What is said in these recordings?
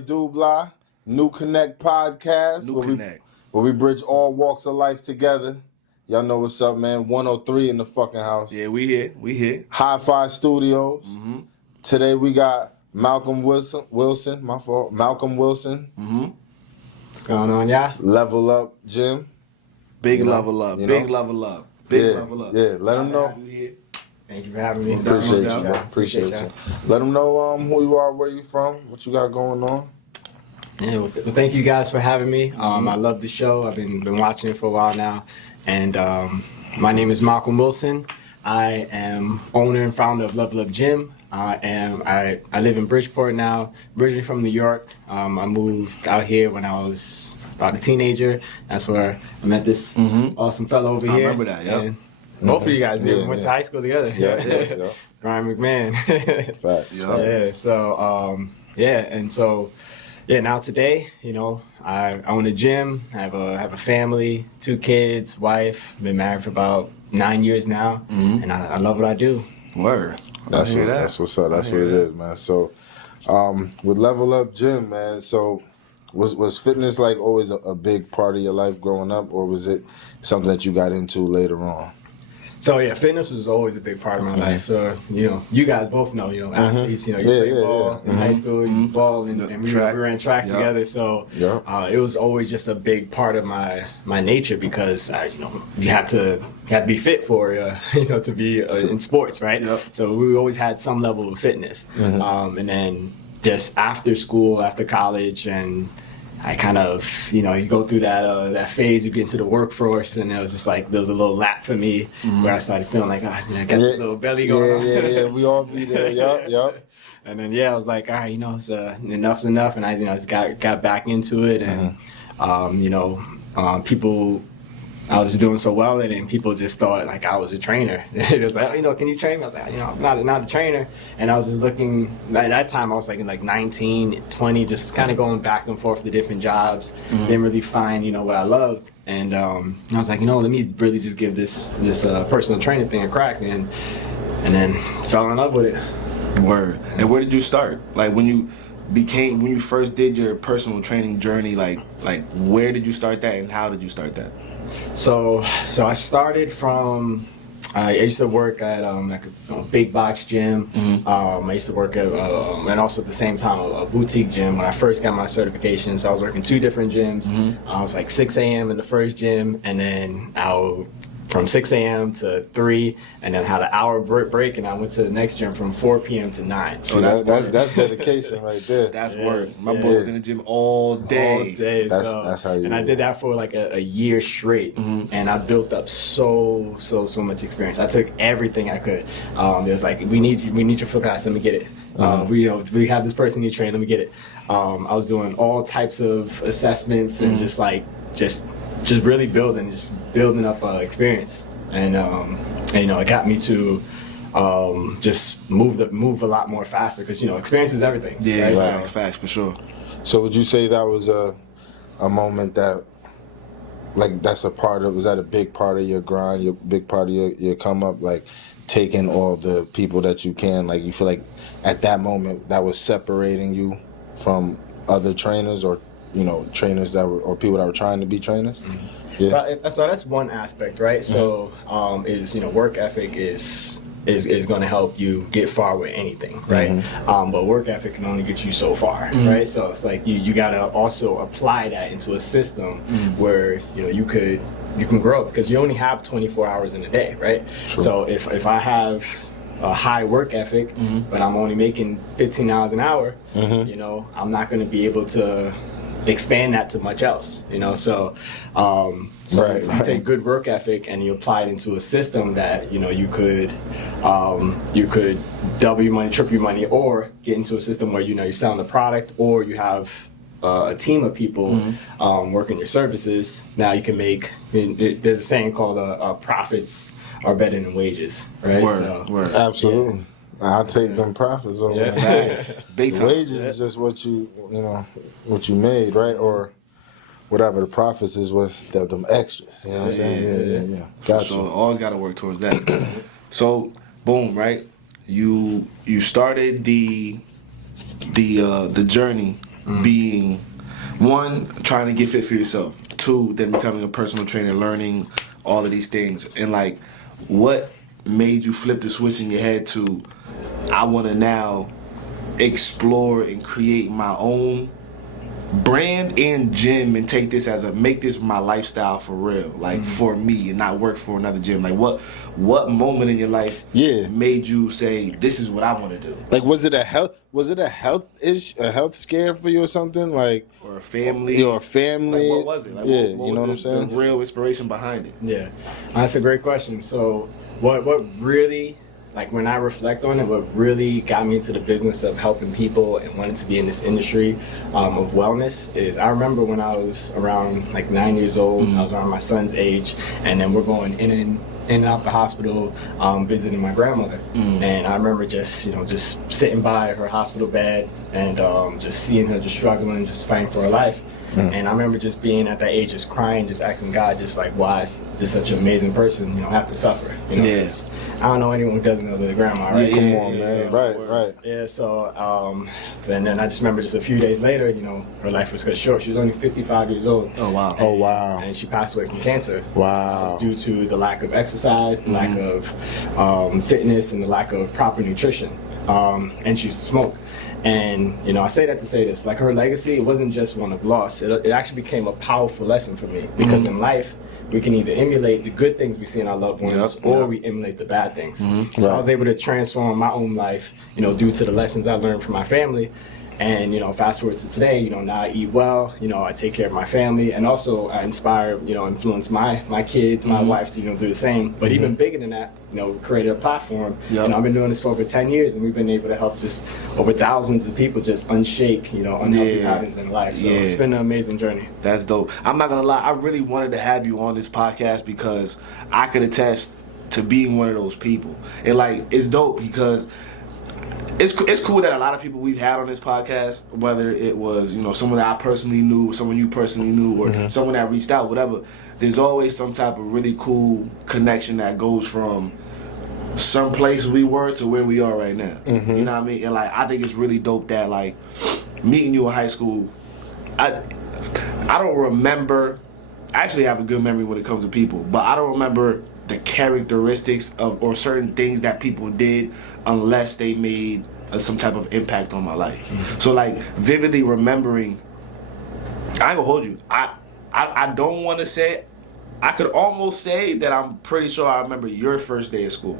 Dubla, New Connect podcast. Where we bridge all walks of life together. Y'all know what's up, man. 103 in the fucking house. Yeah, we here. High Five Studios. Mm-hmm. Today we got Malcolm Wilson. My fault. Malcolm Wilson. Mm-hmm. What's going on, y'all? Level Up Jim. Big level up. Big level up. Yeah, let them know. Thank you for having me. Appreciate you, bro. Appreciate you. Let them know who you are, where you from, what you got going on. Yeah, well, thank you guys for having me. I love the show. I've been watching it for a while now. And my name is Malcolm Wilson. I am owner and founder of Level Up Gym. I live in Bridgeport now, originally from New York. I moved out here when I was about a teenager. That's where I met this awesome fellow over here. I remember that, yeah. Both of you guys went to high school together. Yeah. Brian McMahon. Facts. Now today, I own a gym. I have a family, 2 kids, wife. Been married for about 9 years now, and I love what I do. Word. That's what's up. That's what it is, man. So, with Level Up Gym, man. So, was fitness like always a big part of your life growing up, or was it something that you got into later on? So yeah, fitness was always a big part of my life. So you guys both know, athletes. You played ball in high school, you ball, and we ran track together. So it was always just a big part of my nature because you had to be fit for to be in sports, right? Yep. So we always had some level of fitness, and then just after school, after college, and I kind of, you go through that phase, you get into the workforce, and it was just like, there was a little lap for me where I started feeling like, I got this little belly going on. Yeah, we all be there, yup. And then, I was like, all right, it's, enough's enough, and I just got back into it, and, people, I was doing so well in it, and people just thought like I was a trainer. It was like, can you train me? I was like, I'm not a trainer. And I was just looking, at that time I was like 19, 20, just kind of going back and forth to different jobs. Didn't really find, what I loved. And I was like, let me really just give this personal training thing a crack. And then fell in love with it. Word. And where did you start? Like when you first did your personal training journey, like where did you start that and how did you start that? So I started from, I used to work at like a big box gym. I used to work at, and also at the same time, a boutique gym when I first got my certification. So I was working 2 different gyms. I was like 6 a.m. in the first gym, and then from 6 a.m. to 3, and then had an hour break, and I went to the next gym from 4 p.m. to 9. So that's dedication right there. That's work. My boy was in the gym all day. All day. That's how you. And I did that for like a year straight, and I built up so much experience. I took everything I could. It was like, we need your foot class. Let me get it. We have this person you train. Let me get it. I was doing all types of assessments and just really building up experience, and it got me to just move a lot more faster because experience is everything. Yeah, right? Facts for sure. So would you say that was a moment that, like, was that a big part of your grind, your big part of your come up, like taking all the people that you can, like you feel like at that moment that was separating you from other trainers or trainers or people that were trying to be trainers? Yeah. So that's one aspect, right? So work ethic is going to help you get far with anything, right? But work ethic can only get you so far, right? So it's like you got to also apply that into a system where you can grow, because you only have 24 hours in a day, right? True. So if I have a high work ethic, but I'm only making $15 an hour, I'm not going to be able to expand that to much else, so if you take good work ethic and you apply it into a system that you could double your money, triple your money, or get into a system where you're selling the product, or you have a team of people working your services. Now you can make, there's a saying called profits are better than wages, right? Word. Absolutely. I'll take them profits over Big time. Wages is just what what you made, right? Or whatever the profits is with them extras. You know what I'm saying? Yeah. Gotcha. So always got to work towards that. So boom, right? You started the journey being, one, trying to get fit for yourself, two, then becoming a personal trainer, learning all of these things, and like, what made you flip the switch in your head to, I want to now explore and create my own brand and gym and make this my lifestyle for real, like for me, and not work for another gym? Like, what moment in your life made you say, this is what I want to do? Like, was it a health scare for you or something, like, or a family? Like, what was it? Like, yeah, what you know was what I'm saying? The real inspiration behind it. Yeah, that's a great question. So what really, like, when I reflect on it, what really got me into the business of helping people and wanting to be in this industry of wellness is, I remember when I was around like 9 years old, I was around my son's age, and then we're going in and out the hospital, visiting my grandmother. And I remember just sitting by her hospital bed and just seeing her just struggling, just fighting for her life. And I remember just being at that age, just crying, just asking God, just like, why is this such an amazing person, have to suffer? I don't know anyone who doesn't know their grandma, right? Come on, man. So, Right. Yeah, so, and then I just remember just a few days later, her life was cut short. She was only 55 years old. Oh, wow. Oh, wow. And she passed away from cancer. Wow. Due to the lack of exercise, the lack of fitness, and the lack of proper nutrition. And she used to smoke. And, I say that to say this, like, her legacy, it wasn't just one of loss. It actually became a powerful lesson for me. Because in life, we can either emulate the good things we see in our loved ones, or we emulate the bad things. So I was able to transform my own life, due to the lessons I learned from my family. And, fast forward to today, now I eat well, I take care of my family, and also I inspire, influence my kids, my wife to, do the same. But even bigger than that, created a platform. I've been doing this for over 10 years, and we've been able to help just over thousands of people just unshake, unhealthy habits in life. So it's been an amazing journey. That's dope. I'm not going to lie, I really wanted to have you on this podcast because I could attest to being one of those people. And, like, it's dope because it's cool that a lot of people we've had on this podcast, whether it was, someone that I personally knew, someone you personally knew, or someone that reached out, whatever, there's always some type of really cool connection that goes from some place we were to where we are right now. You know what I mean? And, like, I think it's really dope that, like, meeting you in high school, I don't remember, I actually have a good memory when it comes to people, but I don't remember the characteristics of or certain things that people did unless they made some type of impact on my life. So, like, vividly remembering, I ain't gonna hold you. I don't want to say, I could almost say that I'm pretty sure I remember your first day of school,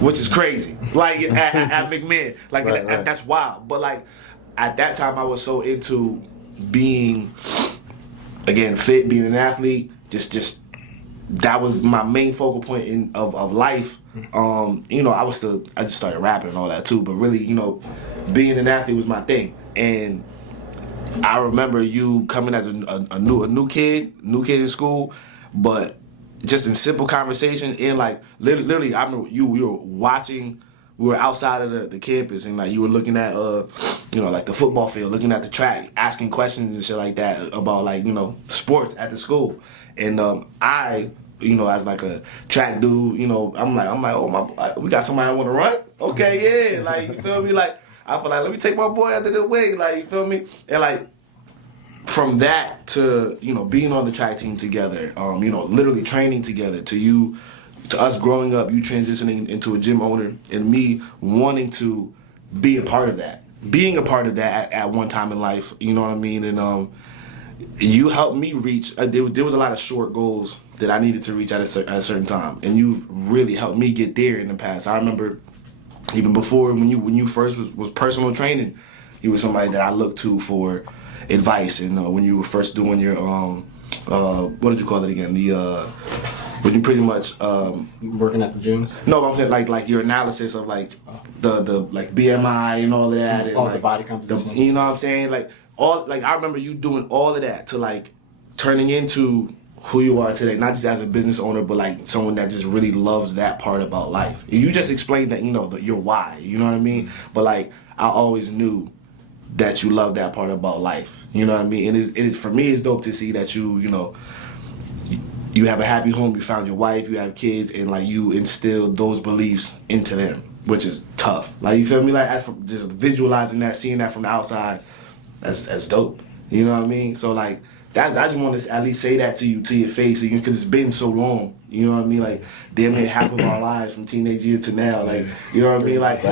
which is crazy. Like, at McMahon, like, right. That's wild. But, like, at that time I was so into being, again, fit, being an athlete, just that was my main focal point of life. I just started rapping and all that too, but really, being an athlete was my thing. And I remember you coming as a new kid in school, but just in simple conversation, and, like, literally I remember we were watching, we were outside of the campus, and, like, you were looking at like the football field, looking at the track, asking questions and shit like that about, like, sports at the school. And I, as, like, a track dude, I'm like, oh, we got somebody that want to run? Okay, yeah, like, you feel me? Like, I feel like, let me take my boy out of the way, like, you feel me? And, like, from that to, being on the track team together, literally training together, to us growing up, you transitioning into a gym owner, and me wanting to be a part of that. Being a part of that at one time in life, you know what I mean? And you helped me reach, there was a lot of short goals that I needed to reach at a certain time, and you've really helped me get there in the past. I remember even before, when you first was personal training, you were somebody that I looked to for advice. And when you were first doing your what did you call it again? When you pretty much working at the gyms. No, but I'm saying like your analysis of, like, the like BMI and all of that, and, all like, the body composition. you know what I'm saying? Like, all, like, I remember you doing all of that to, like, turning into who you are today, not just as a business owner, but, like, someone that just really loves that part about life. You just explained that, your why, you know what I mean? But, like, I always knew that you love that part about life, you know what I mean? And it is for me, it's dope to see that you have a happy home, you found your wife, you have kids, and, like, you instill those beliefs into them, which is tough. Like, you feel me? Like, just visualizing that, seeing that from the outside, That's dope. You know what I mean? So like I just want to at least say that to you to your face because it's been so long. You know what I mean? Like damn near half of our lives from teenage years to now. Like you know what I mean? Like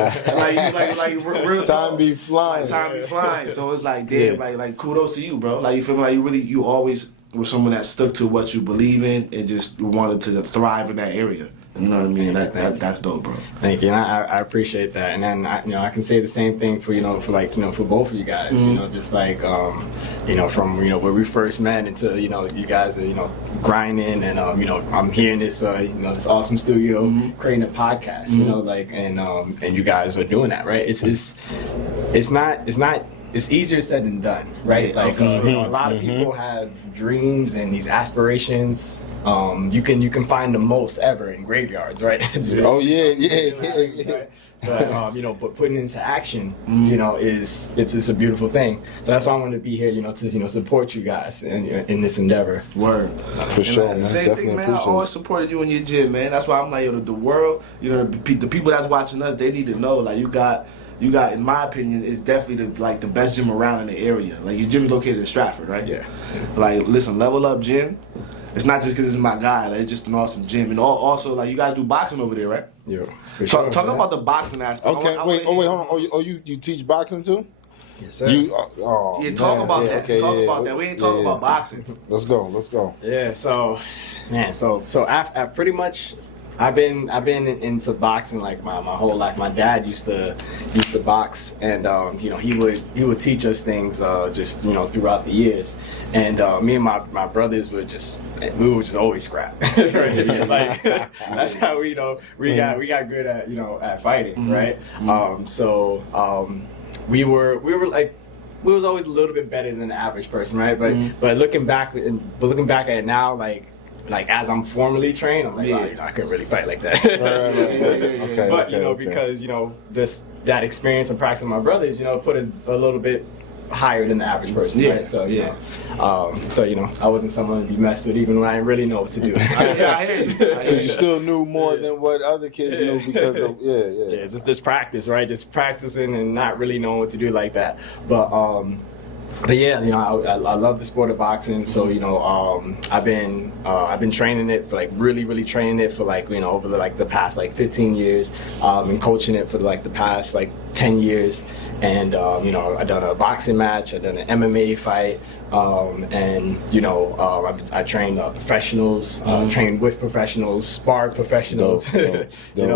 real time be flying. Like, time be flying. So it's like damn, like kudos to you, bro. Like you feel me? Like you always were someone that stuck to what you believe in and just wanted to thrive in that area. You know what I mean? That's dope, bro. Thank you, and I appreciate that. And then I can say the same thing for for both of you guys. Just like from where we first met until you guys are grinding, and I'm here in this this awesome studio creating a podcast. And you guys are doing that, right? It's easier said than done, right? Like a lot of people have dreams and these aspirations. You can find the most ever in graveyards, right? Right? But putting it into action, it's a beautiful thing. So that's why I wanted to be here, to support you guys in this endeavor. Word, for sure. Man. Same thing, man. I always supported you in your gym, man. That's why I'm like, the world, the people that's watching us, they need to know, like you got, in my opinion, is definitely the best gym around in the area. Like your gym is located in Stratford, right? Yeah. Like listen, Level Up Gym. It's not just because it's my guy. Like, it's just an awesome gym, and also like you guys do boxing over there, right? Yeah. Talk about the boxing aspect. Okay. Wait. Hold on. You teach boxing too? Yes, sir. Talk about that. Talk about that. We ain't talking about boxing. Let's go. Yeah. So I pretty much. I've been into boxing like my whole life. My dad used to box, and he would teach us things just throughout the years. And me and my brothers would just always scrap. Right? Like that's how we got good at at fighting, right? We was always a little bit better than the average person, right? But looking back at it now, like as I'm formally trained, I'm like, I couldn't really fight like that. Right. Because just that experience and practice with my brothers, put us a little bit higher than the average person. Yeah. Right? So I wasn't someone to be messed with even when I didn't really know what to do. I hear you. Because you still knew more than what other kids knew because of just practice, right? Just practicing and not really knowing what to do like that. But yeah, I love the sport of boxing. So I've been training it for really training it for over the past 15 years, and coaching it for the past 10 years. And I've done a boxing match, I've done an MMA fight, and I trained professionals, trained with professionals, sparred professionals. Dope.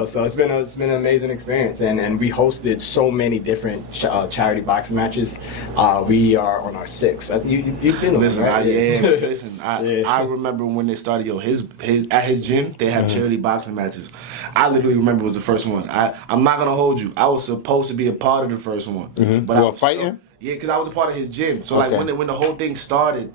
So it's been an amazing experience, and we hosted so many different charity boxing matches. We are on our 6th. You've been on, right? I remember when they started at his gym. They have charity boxing matches. I literally remember it was the first one. I'm not gonna hold you. I was supposed to be a part of the first one, but I was fighting. Because I was a part of his gym. So when the whole thing started,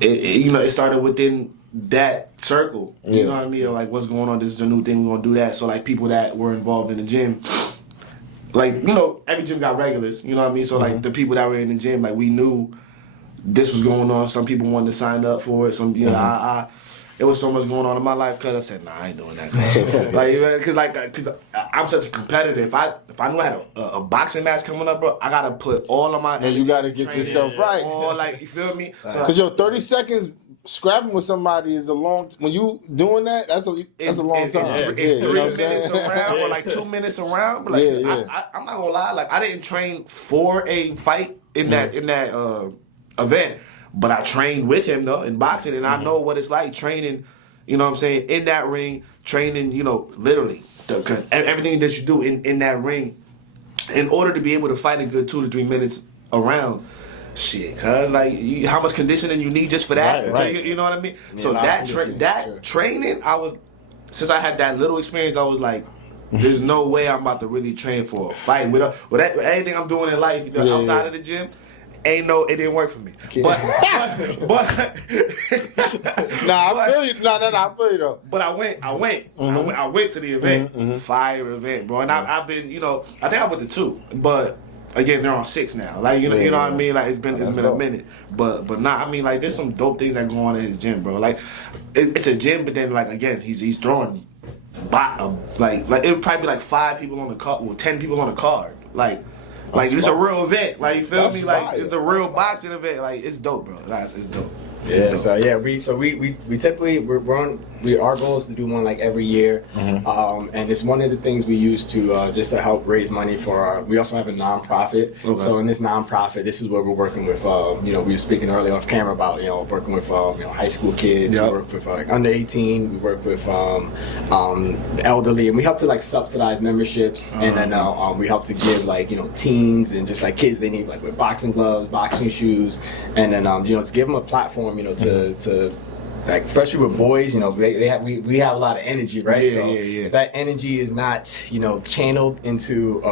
it started within that circle. You know what I mean? Or what's going on? This is a new thing. We're gonna do that. So people that were involved in the gym, every gym got regulars. You know what I mean? So the people that were in the gym, we knew this was going on. Some people wanted to sign up for it. Some it was so much going on in my life because I said, nah, I ain't doing that. Because I'm such a competitor. If I knew I had a boxing match coming up, bro, I gotta put all of my. And you gotta get yourself right. All you feel me? Because 30 seconds scrapping with somebody is a long. When you doing that, that's a long time. 3 minutes around or 2 minutes around. But I'm not gonna lie. I didn't train for a fight in that event. But I trained with him though in boxing, and I know what it's like training. You know what I'm saying, in that ring, training. Literally, because everything that you do in that ring, in order to be able to fight a good 2 to 3 minutes around. Shit, cause how much conditioning you need just for that? Right. You know what I mean? Yeah, so that training, since I had that little experience, I was like, there's no way I'm about to really train for a fight with anything I'm doing in life outside of the gym. It didn't work for me. But I feel you. No, I feel you though. But I went to the event, fire event, bro. And I've been, I think I went to 2, but again, they're on 6 now. You know what I mean? It's been a minute. But nah, I mean, there's some dope things that go on in his gym, bro. It's a gym, but then again, he's throwing, it would probably be 5 people on the card, 10 people on the card, Like it's a real event. Like you feel That's me? Like fire. it's a real boxing event. Like it's dope, bro. It's dope. Yeah, so yeah, we typically our goal is to do one like every year, and it's one of the things we use to just to help raise money for our. We also have a nonprofit. Okay. So in this nonprofit, this is where we're working with. We were speaking earlier off camera about working with high school kids. Yep. We work with like under 18. We work with the elderly, and we help to like subsidize memberships, and then we help to give like teens and just like kids they need like with boxing gloves, boxing shoes, and then to give them a platform. To like especially with boys, we have a lot of energy, right? Yeah, so yeah. that energy is not channeled into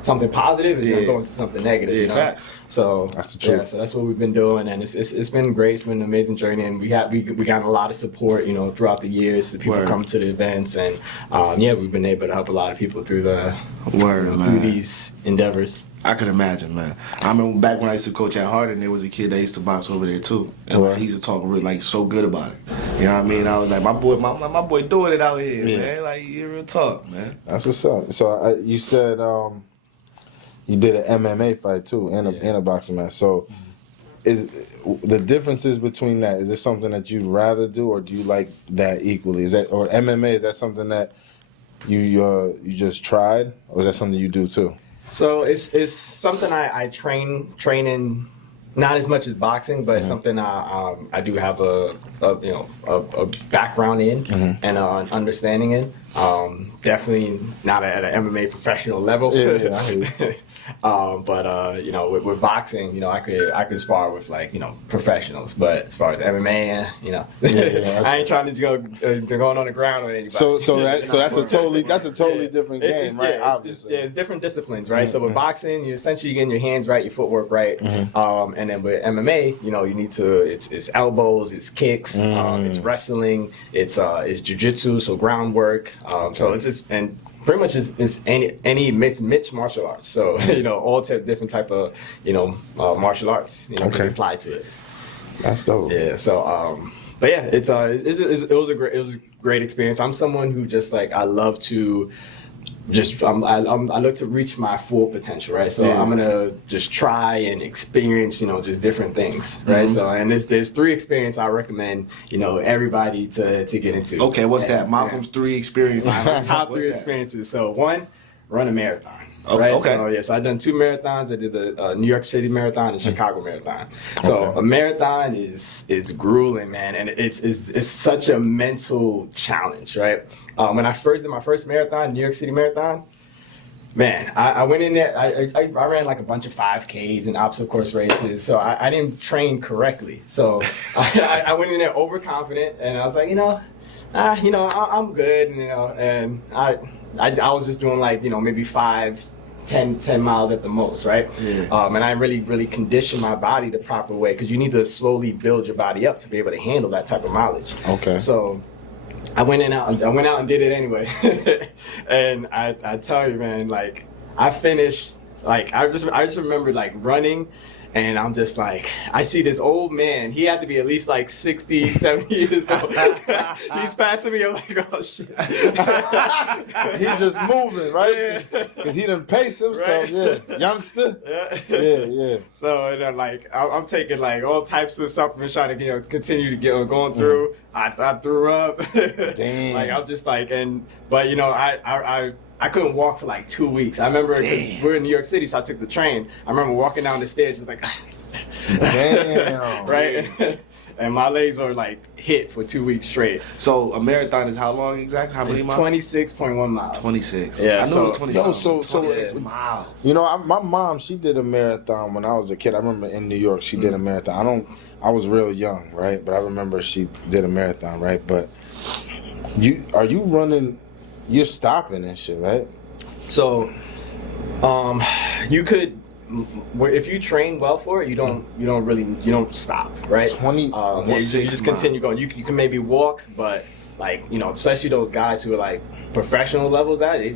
something positive. It's going to something negative. Facts. So that's the truth. Yeah, so that's what we've been doing, and it's been great. It's been an amazing journey, and we got a lot of support, throughout the years. So people come to the events, and we've been able to help a lot of people through through these endeavors. I could imagine, man. I remember back when I used to coach at Harding, there was a kid that used to box over there too, and like, he used to talk like so good about it. You know what I mean? I was like, my boy doing it out here, man. Like you real talk, man. That's what's up. So you said you did an MMA fight too, and a boxing match. So is the differences between that? Is there something that you'd rather do, or do you like that equally? Is that or MMA? Is that something that you just tried, or is that something you do too? So it's something I train in, not as much as boxing, but it's something I do have a background in and an understanding in. Definitely not at an MMA professional level. Yeah, I hear you. But with boxing, I could spar with like professionals. But as far as MMA, I ain't trying to go going on the ground with anybody. So that's a totally different game, right? Obviously, it's different disciplines, right? So with boxing, you're essentially getting your hands right, your footwork right, and then with MMA, you need to it's elbows, it's kicks, it's wrestling, it's jujitsu, so groundwork. So it's and pretty much is any mixed martial arts. So all different type of martial arts can apply to it. That's dope. Yeah. So but yeah, it was a great experience. I'm someone who just like I love to I look to reach my full potential, right? So I'm gonna just try and experience, just different things, right? So and there's 3 experiences I recommend, everybody to get into. Okay, what's that? Malcolm's 3 experiences. Top 3 experiences. So 1, run a marathon. Right? Okay. So I've done 2 marathons. I did the New York City Marathon and Chicago Marathon. So a marathon it's grueling, man, and it's such a mental challenge, right? When I first did my first marathon, New York City Marathon, man, I went in there. I ran like a bunch of 5Ks and obstacle course races, so I didn't train correctly. So I went in there overconfident, and I was like, I'm good, and I was just doing like maybe 10 miles at the most, right? Yeah. And I really conditioned my body the proper way because you need to slowly build your body up to be able to handle that type of mileage. Okay. So I went out and did it anyway, and I tell you, man, like I finished, like I just remember like running. And I'm just like, I see this old man. He had to be at least like 60, 70 years old. He's passing me. I'm like, oh, shit. He's just moving, right? Because he done paced himself, right? Youngster. Yeah. So, and then, like, I'm taking, like, all types of supplements trying to, continue to get going through. I threw up. Damn. Like, I'm just like, but, I couldn't walk for like 2 weeks. I remember because we're in New York City, so I took the train. I remember walking down the stairs, just like, damn, right? And my legs were like hit for 2 weeks straight. So a marathon is how long exactly? How many miles? 26.1 miles. 26. Yeah, I knew it was 26. 26 miles. My mom, she did a marathon when I was a kid. I remember in New York, she did a marathon. I was real young, right? But I remember she did a marathon, right? But are you running? You're stopping and shit, right? So, you could, if you train well for it, you don't stop, right? 26 you just continue going. You can maybe walk, but like especially those guys who are like professional levels at it,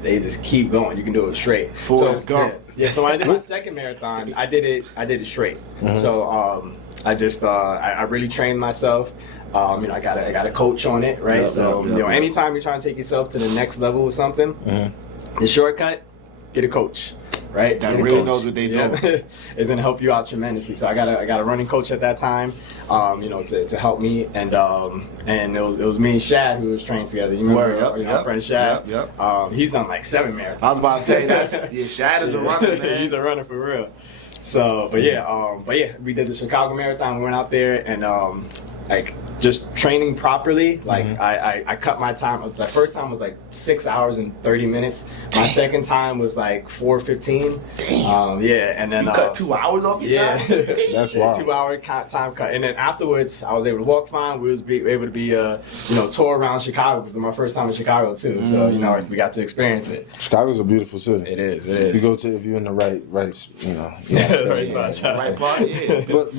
they just keep going. You can do it straight. Forrest Gump. Yeah. So when I did my second marathon, I did it straight. So I just I really trained myself. I got a coach on it, right? Anytime you're trying to take yourself to the next level with something, the shortcut, get a coach. right? That really knows what they do. Is gonna help you out tremendously. So I got a running coach at that time, to help me, and it was me and Shad who was trained together. You remember our friend Shad? Yep. He's done like 7 marathons. I was about to say Shad is a runner, man. He's a runner for real. So, but we did the Chicago Marathon. We went out there and like just training properly. Like I cut my time. The first time was like 6 hours and 30 minutes. My second time was like 4:15. And then you cut 2 hours off your time. That's wild. 2 hour time cut. And then afterwards, I was able to walk fine. We was able to be tour around Chicago because it was my first time in Chicago too. So we got to experience it. Chicago's a beautiful city. It is. If you go to, if you're in the right right part. Yeah. But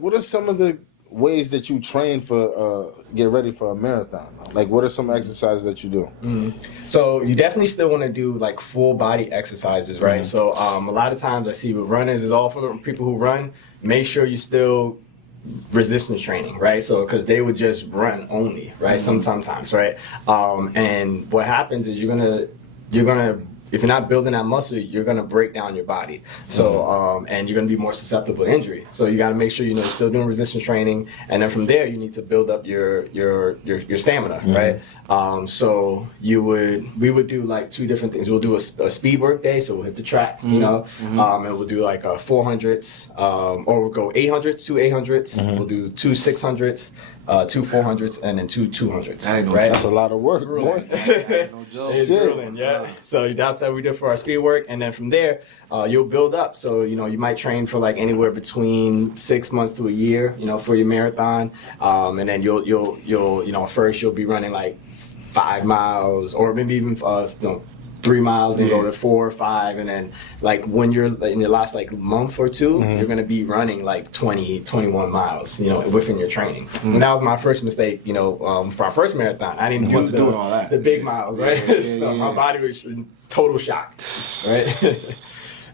what are some of the ways that you train for get ready for a marathon? Like, what are some exercises that you do? So you definitely still want to do like full body exercises, right? So a lot of times I see with runners is all for the people who run. Make sure you still resistance training, right? So because they would just run only, right? Sometimes, right? And what happens is you're gonna if you're not building that muscle, you're gonna break down your body. So and you're gonna be more susceptible to injury. So you got to make sure you're still doing resistance training, and then from there you need to build up your stamina, right? So we would do like 2 different things. We'll do a speed work day, so we'll hit the track, and we'll do like 400s, or we'll go 800s, 2 800s. We'll do 2 600s. 2 400s and then 2 200s. Right? That's a lot of work, boy. It's grueling, yeah. So that's what we did for our speed work, and then from there, you'll build up. So you might train for like anywhere between 6 months to a year, for your marathon, and then you'll first you'll be running like 5 miles or maybe even 3 miles and go to 4 or 5, and then like when you're in your last like month or 2, you're gonna be running like 20, 21 miles, within your training. And that was my first mistake, for our first marathon. I didn't do doing all that. The big miles, right? My body was in total shock, right?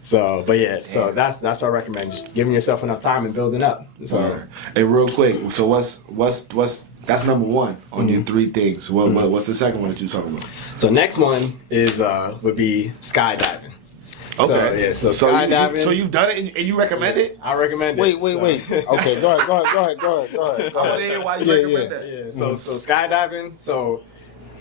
So that's what I recommend. Just giving yourself enough time and building up. So, hey, real quick. So what's that's number 1 on your 3 things. What's the second one that you're talking about? So next one is would be skydiving. Okay. So skydiving. So you've done it and you recommend it? I recommend Wait. it. Okay, go ahead. I want to hear why you recommend that. Yeah. So skydiving. So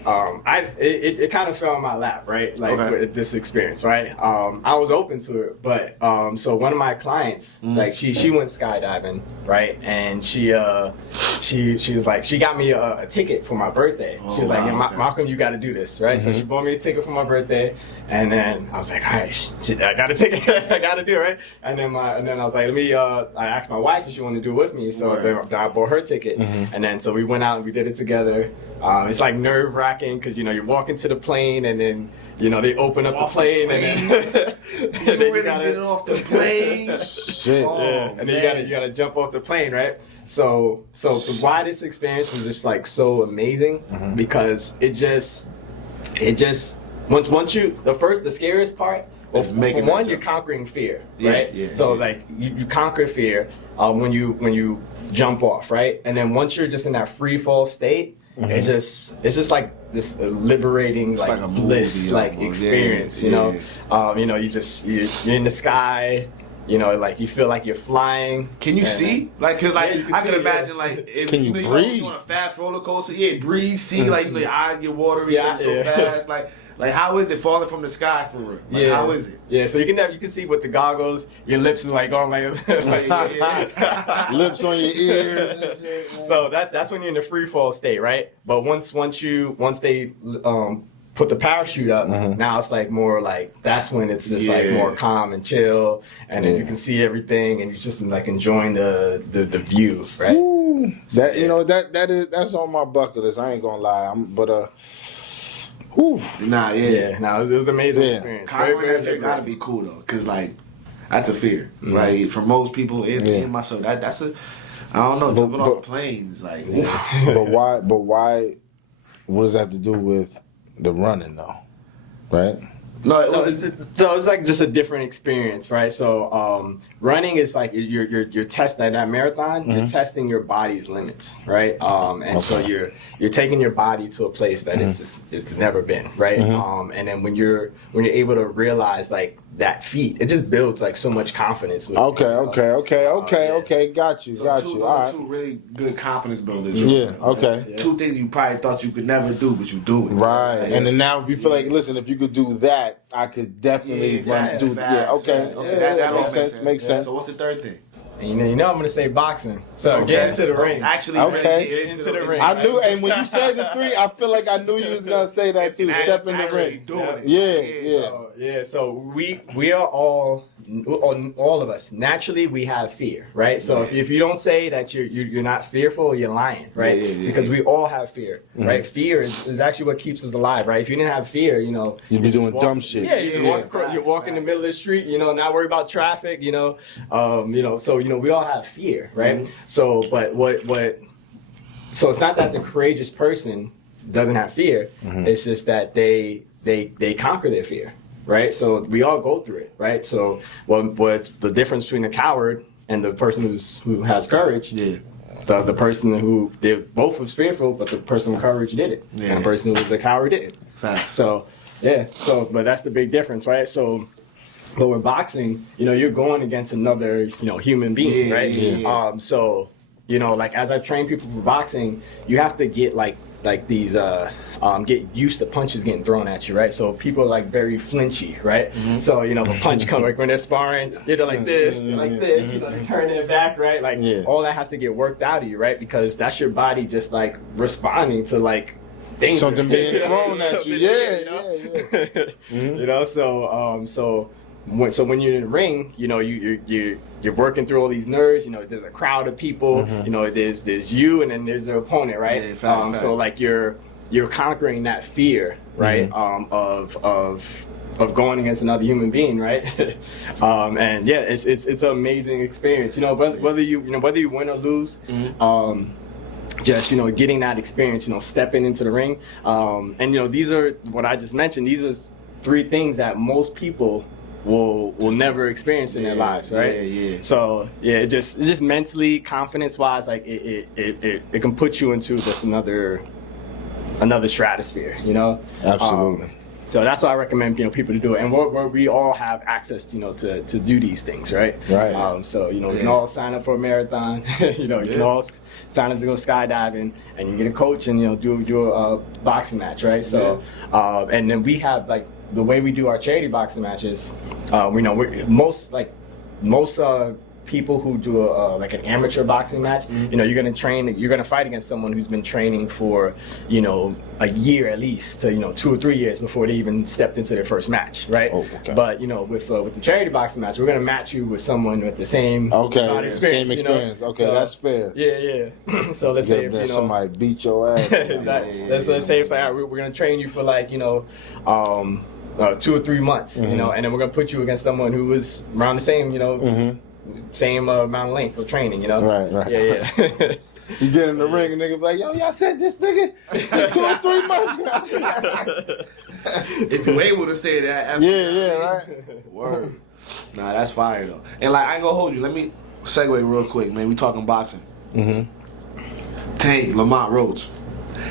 it kind of fell in my lap, right? Like with this experience, right? I was open to it, but so one of my clients, like she went skydiving, right? And she was like, she got me a ticket for my birthday. She was like, Malcolm, you got to do this, right? So she bought me a ticket for my birthday, and then I was like, all right, I got a ticket, I got to do it, right? And then I was like, I asked my wife if she wanted to do it with me, so then I bought her ticket, and then so we went out and we did it together. It's like nerve-wracking because you're walking to the plane, and then they open up the plane, and then you really get it off the plane. Shit. And then you gotta jump off the plane, right? So why this experience was just like so amazing because it just once you the scariest part. Well, for one, you're conquering fear, right? Yeah. So like you conquer fear when you jump off, right? And then once you're just in that free fall state. It's just like this liberating, like a bliss, like experience. You're in the sky. Like you feel like you're flying. Can you see? Like, cause like I can imagine, like if can you breathe? You on a fast roller coaster, breathe, see, like your eyes get watery, so fast, Like how is it falling from the sky for real? Like, how is it? Yeah, so you can see with the goggles, your lips are like going like lips on your ears and shit. So that's when you're in the free fall state, right? But once they put the parachute up, now it's like more like that's when it's just like more calm and chill, and then you can see everything, and you're just like enjoying the view, right? Ooh, that's on my bucket list. I ain't gonna lie, it was an amazing experience. Conquering that gotta be cool though, cause like that's a fear, right? For most people, in myself, that's a I don't know. Jumping off planes, like. But why? What does that have to do with the running though? Right? No, it's like just a different experience, right? So running is like you're testing that marathon. You're testing your body's limits, right? So you're taking your body to a place that it's never been, right? And then when you're able to realize like that feat, it just builds like so much confidence. With Okay. Got you. So Got two, you. those All are right. two really good confidence builders. Yeah. Okay. Yeah. Two things you probably thought you could never do, but you do it. Right. Like, And then now, if you feel like, listen, if you could do that, I could definitely do. Yeah. Okay. That all makes sense. Makes sense. So what's the third thing? And I'm gonna say boxing. So get into the ring. Actually, Okay. get into the ring. I knew, and when you said the 3, I feel like I knew you was gonna say that too. Step in the ring. Yeah. So we are all of us naturally we have fear, right? So if you don't say that you're not fearful, you're lying, right? Because we all have fear, right? Fear is actually what keeps us alive, right? If you didn't have fear, you'd be doing dumb shit. Yeah, you walk in the middle of the street, not worry about traffic, So we all have fear, right? Mm-hmm. So but so it's not that the courageous person doesn't have fear. Mm-hmm. It's just that they conquer their fear, right? So we all go through it, right? So what's the difference between a coward and the person who has courage? Yeah. The person who they both was fearful, but the person with courage did it, and the person who was the coward didn't. Facts. So but that's the big difference, right? So. But with boxing, you're going against another, human being, right? Yeah. So, like as I train people for boxing, you have to get like these, get used to punches getting thrown at you, right? So people are like very flinchy, right? Mm-hmm. So, if a punch comes, like when they're sparring, they're like this, they turn it back, right? Like all that has to get worked out of you, right? Because that's your body just like responding to like danger. Something being thrown at you. Yeah. So when you're in the ring, you're working through all these nerves. There's a crowd of people. There's you, and then there's the opponent, right? Yeah, fact. So like you're conquering that fear, right? Of going against another human being, right? And yeah, it's an amazing experience. Whether you win or lose. Just getting that experience, stepping into the ring, and these are what I just mentioned. These are 3 things that most people will never experience in their lives, right? Yeah. So it just mentally, confidence wise, like it can put you into just another stratosphere, Absolutely. So that's why I recommend people to do it, and we all have access to do these things, right? Right. So we can all sign up for a marathon. You can all sign up to go skydiving, and you get a coach, and do a boxing match, right? So and then we have like the way we do our charity boxing matches. Most people who do like an amateur boxing match, you're gonna fight against someone who's been training for a year at least to 2 or 3 years before they even stepped into their first match, right? Oh, okay. But with the charity boxing match, we're gonna match you with someone with the same experience. Same experience. Okay, so, that's fair. Yeah. So let's say if somebody beat your ass. Exactly. Let's say it's like, all right, we're gonna train you for like 2 or 3 months, and then we're gonna put you against someone who was around the same, same amount of length of training, Right. Yeah. You get in the ring and nigga be like, yo, y'all said this nigga 2 or 3 months. If you're able to say that, right. Word. Nah, that's fire though. And like, I ain't gonna hold you. Let me segue real quick, man. We talking boxing. Tank, Lamont Roach.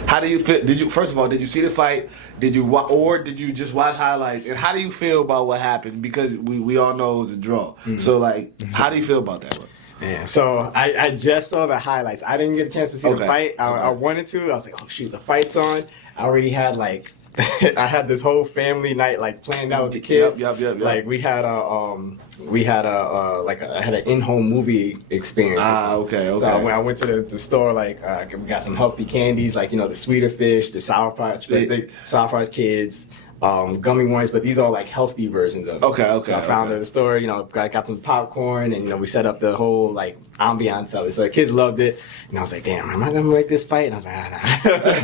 How do you feel? First of all, did you see the fight? Did you just watch highlights? And how do you feel about what happened? Because we all know it was a draw. So like, how do you feel about that one? Yeah, so I just saw the highlights. I didn't get a chance to see the fight. I wanted to. I was like, oh shoot, the fight's on. I already had like I had this whole family night like planned out with the kids. Yep. Like I had an in-home movie experience. Okay. So when I went to the store, like we got some healthy candies, like the sweeter fish, the sour fries kids. Gummy worms, but these are like healthy versions of it. Okay. So I found it at the store, I got some popcorn, and we set up the whole like ambiance of it. So the kids loved it, and I was like, damn, am I gonna make this fight? And I was like,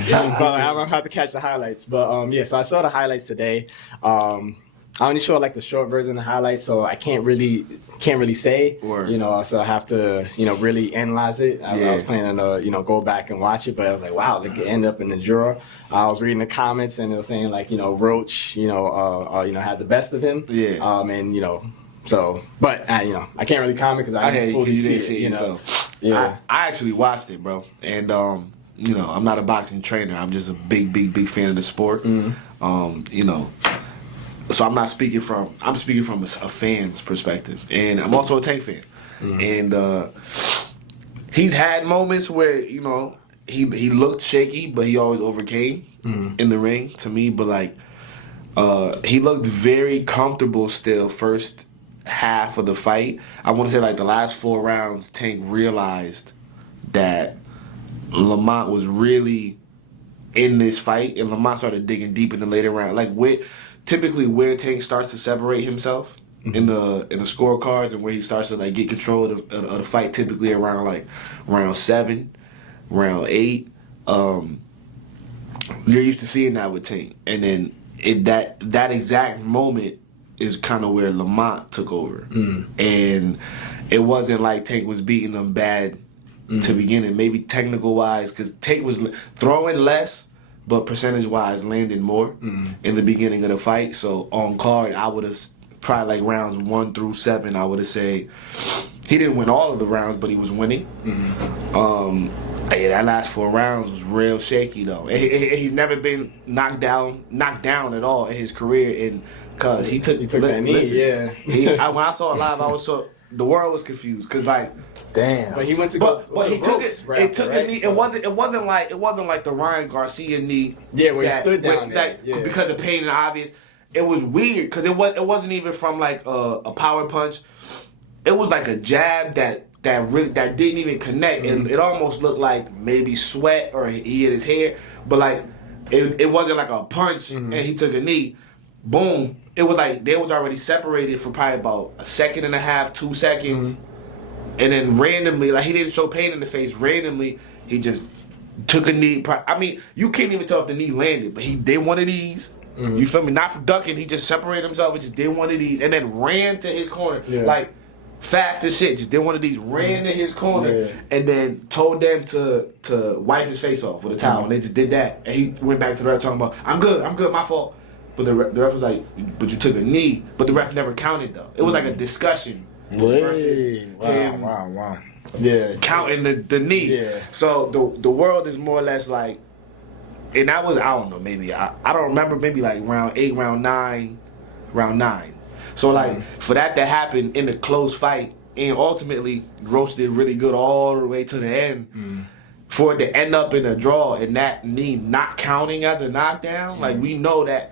nah. So I'm gonna have to catch the highlights. But so I saw the highlights today. I only show like the short version of the highlights, so I can't really say. Word. So I have to really analyze it. I was planning to go back and watch it, but I was like, wow, it ended up in the drawer. I was reading the comments, and it was saying like Roach had the best of him. So but I can't really comment because I didn't fully see it. So I actually watched it, bro, and I'm not a boxing trainer. I'm just a big fan of the sport. So I'm speaking from a fan's perspective, and I'm also a Tank fan, and he's had moments where he looked shaky, but he always overcame in the ring to me. But like he looked very comfortable still first half of the fight. I want to say like the last 4 rounds, Tank realized that Lamont was really in this fight, and Lamont started digging deep in the later round. Like typically where Tank starts to separate himself in the scorecards, and where he starts to like get control of the fight, typically around like round 7, round 8. You're used to seeing that with Tank, and then that exact moment is kind of where Lamont took over, and it wasn't like Tank was beating them bad to begin it. Maybe technical wise, because Tank was throwing less, but percentage wise landing more in the beginning of the fight. So on card, I would have probably like rounds 1 through 7. I would have say he didn't win all of the rounds, but he was winning. That last 4 rounds was real shaky though. He's never been knocked down at all in his career, and cause he took that knee. When I saw it live, the world was confused, cause like, damn. But he went to but he took it. It took a knee. So. It wasn't like the Ryan Garcia knee. Yeah, where he stood down because of pain and obvious. It was weird because it wasn't even from like a power punch. It was like a jab that didn't even connect, and it almost looked like maybe sweat or he hit his hair, but like it wasn't like a punch and he took a knee. Boom. It was like they was already separated for probably about 1.5 seconds, 2 seconds. And then randomly, like he didn't show pain in the face, randomly, he just took a knee. I mean, you can't even tell if the knee landed, but he did one of these. You feel me? Not for ducking, he just separated himself and just did one of these and then ran to his corner. Yeah. Like, fast as shit, just did one of these, ran to his corner, and then told them to wipe his face off with a towel, and they just did that. And he went back to the ref talking about, I'm good, my fault. But the ref was like, but you took a knee. But the ref never counted, though. It was like a discussion versus him counting the knee. Yeah. So the world is more or less like, and that was, I don't know, maybe, I don't remember, maybe like round 8, round 9. So like, for that to happen in a close fight, and ultimately, Roach did really good all the way to the end, for it to end up in a draw and that knee not counting as a knockdown, like we know that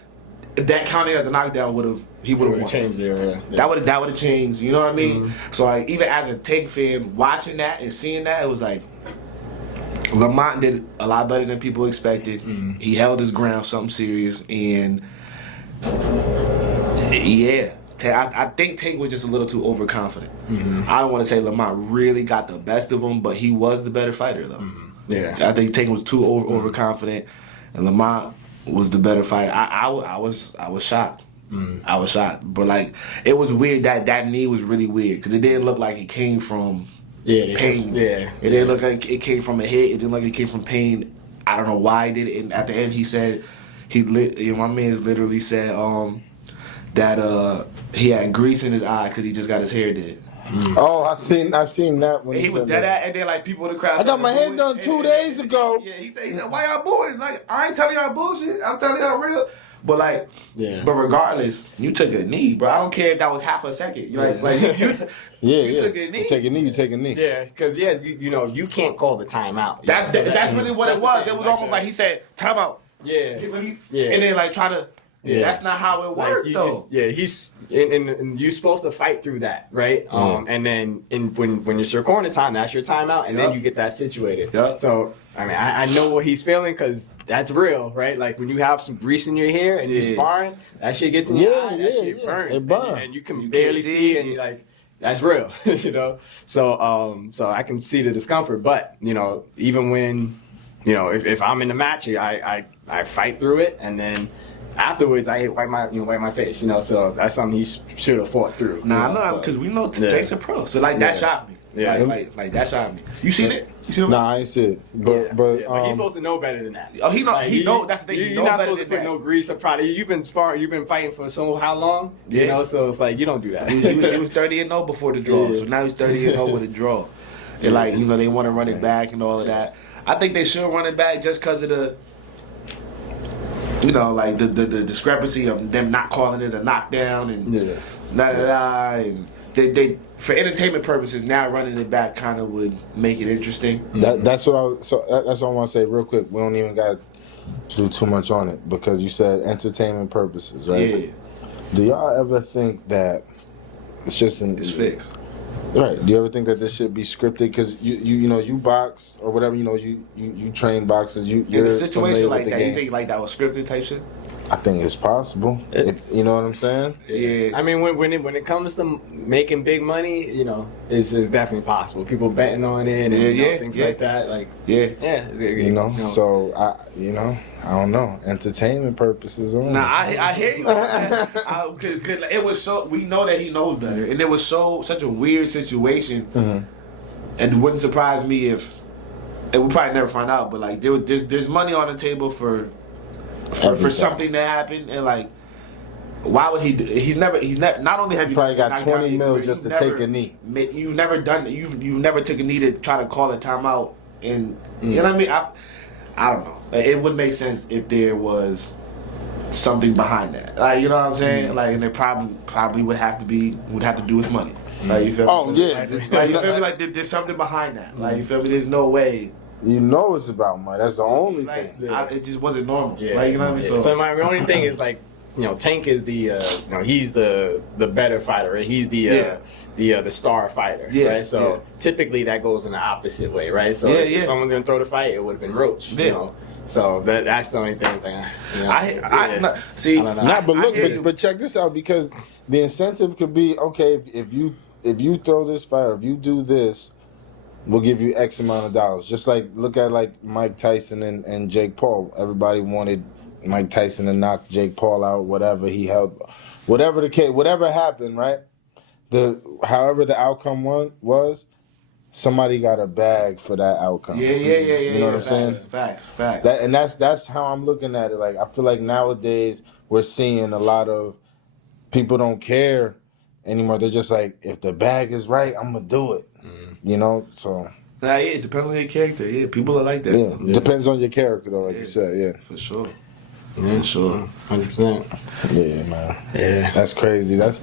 counting as a knockdown would have won. Changed there, That would have changed, you know what I mean? So like, even as a Tank fan, watching that and seeing that, it was like, Lamont did a lot better than people expected. He held his ground, something serious, and I think Tank was just a little too overconfident. I don't want to say Lamont really got the best of him, but he was the better fighter, though. I think Tank was too overconfident, and Lamont was the better fighter. I was shocked. I was shocked, but like, it was weird that knee was really weird because it didn't look like it came from pain. It didn't look like it came from a hit. It didn't look like it came from pain. I don't know why he did it. And at the end, he said my man literally said that he had grease in his eye because he just got his hair did. Oh, I seen that when he was dead at, and then like people in the crowd. I got my hair done 2 days ago. Yeah, he said, why y'all booing? Like, I ain't telling y'all bullshit. I'm telling y'all real. But like, but regardless, you took a knee, bro. I don't care if that was half a second. You took a knee. You take a knee. Yeah, because you can't call the timeout. That's really what it was. It was almost like he said timeout. And then like try to. Yeah. That's not how it worked, though. He's and you're supposed to fight through that, right? And then when it's your corner time, that's your timeout, and then you get that situated. So I mean, I know what he's feeling because that's real, right? Like when you have some grease in your hair and you're sparring, that shit gets in your eye, that shit burns, it burns. And you can barely see, and you're like, that's real, So I can see the discomfort, but even when if I'm in the match, I fight through it, and then afterwards, I wipe my face, So that's something he should have fought through. Nah, I know, because we know Tank's a pro. So like that shocked me. Yeah, like that shocked me. You seen it? Nah, I ain't see it. But he's supposed to know better than that. Oh, he know. Like, he know. That's the thing. You're not supposed to put no grease or product. You've been fighting for how long? So it's like you don't do that. He was 30-0 before the draw. So now he's 30-0 with a draw. And like they want to run it back and all of that. I think they should run it back just because of you know, like the discrepancy of them not calling it a knockdown and and they for entertainment purposes now running it back kind of would make it interesting. That's what I want to say real quick. We don't even got to do too much on it because you said entertainment purposes, right? Yeah. Do y'all ever think that it's just It's fixed? Right. Do you ever think that this should be scripted? Because you know you box or whatever, you know you train boxers. You're in a situation like that, you think like that was scripted type shit? I think it's possible. If, you know what I'm saying? Yeah. I mean, when it comes to making big money, you know, it's definitely possible. People betting on it and things like that. Like you know. So I don't know. Entertainment purposes only. Nah, I hear you. Cause it was so we know that he knows better, and it was such a weird situation, and it wouldn't surprise me if, and we'll probably never find out, but like there's money on the table for something that happened, and like why would he do it? He's never not only have you probably got 20 mil just to take a knee. You've never done it. You never took a knee to try to call a timeout, and you know what I mean. I don't know. It would make sense if there was something behind that. Like, you know what I'm saying? Like, and it probably would have to do with money. Like, you feel me? Yeah. Like, you feel me? Like, there's something behind that. Like, you feel me? There's no way. You know it's about money. That's the only Like, thing. it just wasn't normal. Yeah. Like, you know what I mean? So my only thing is like, you know, Tank is he's the better fighter. Right? He's the star fighter, right? So typically that goes in the opposite way, right? So if someone's gonna throw the fight, it would have been Roach, you know. So that's the only thing. It's like, you know, but check this out, because the incentive could be okay if you throw this fight or if you do this, we'll give you X amount of dollars. Just like look at like Mike Tyson and Jake Paul. Everybody wanted Mike Tyson to knock Jake Paul out, whatever he held, whatever the case, whatever happened, right? However the outcome was, somebody got a bag for that outcome. Yeah. You know what I'm saying? Facts. That's how I'm looking at it. Like I feel like nowadays we're seeing a lot of people don't care anymore. They're just like, if the bag is right, I'm gonna do it. You know, so. It depends on your character. Yeah, people are like that. Yeah, depends on your character though, like you said. Yeah, for sure. Yeah, sure. 100%. Yeah, man. Yeah. That's crazy. That's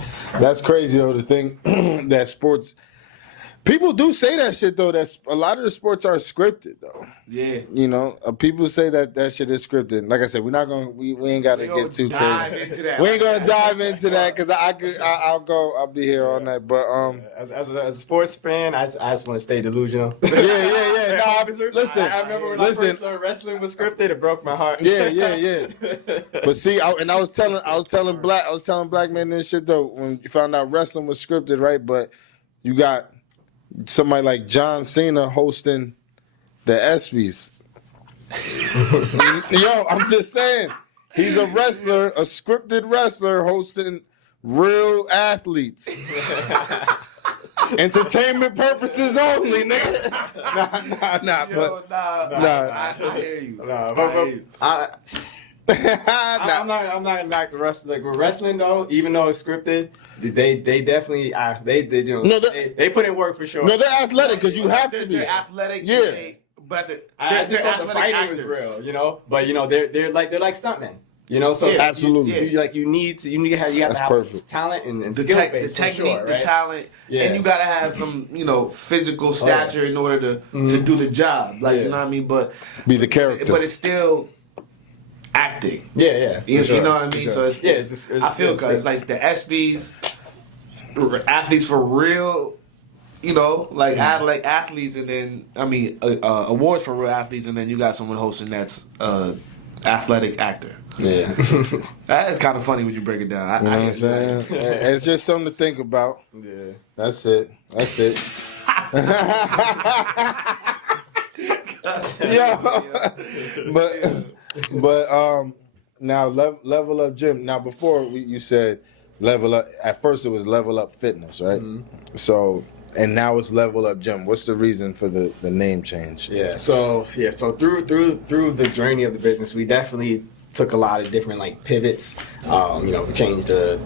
crazy though. The thing that sports people do say that shit though. That a lot of the sports are scripted though. Yeah. You know, people say that shit is scripted. Like I said, we're not gonna we ain't gotta get too crazy. Into that. We ain't gonna dive into that because I'll be here all night. But as a sports fan, I just want to stay delusional. Yeah. No, listen, I remember when I first learned wrestling was scripted. It broke my heart. Yeah. But see, I was telling black men this shit though when you found out wrestling was scripted, right? But you got somebody like John Cena hosting the ESPYs. Yo, I'm just saying, he's a wrestler, a scripted wrestler hosting real athletes. Entertainment purposes only, nigga. I hear you. I'm not gonna knock the wrestling. Like with wrestling though, even though it's scripted, they definitely they put in work for sure. No, they're athletic because you have to be. They're athletic. Yeah. But I just thought the fighting was real, you know. But you know they're like stuntmen. You know, so absolutely. You have to have perfect. Talent and skill base, the technique, sure, right? the talent, and you gotta have some, physical stature in order to do the job. Like you know what I mean, but be the character. But it's still acting. Yeah. You know what I mean? So it's I feel because it's like the ESPYs, athletes for real. Like athletes, and then awards for real athletes, and then you got someone hosting that's athletic actor. Yeah, that is kind of funny when you break it down. You know what I'm saying? It's just something to think about. Yeah, that's it. But now level up gym. Now before you said level up. At first it was level up fitness, right? Mm-hmm. So. And now it's Level Up Gym. What's the reason for the name change? So through the journey of the business, we definitely took a lot of different pivots. We changed the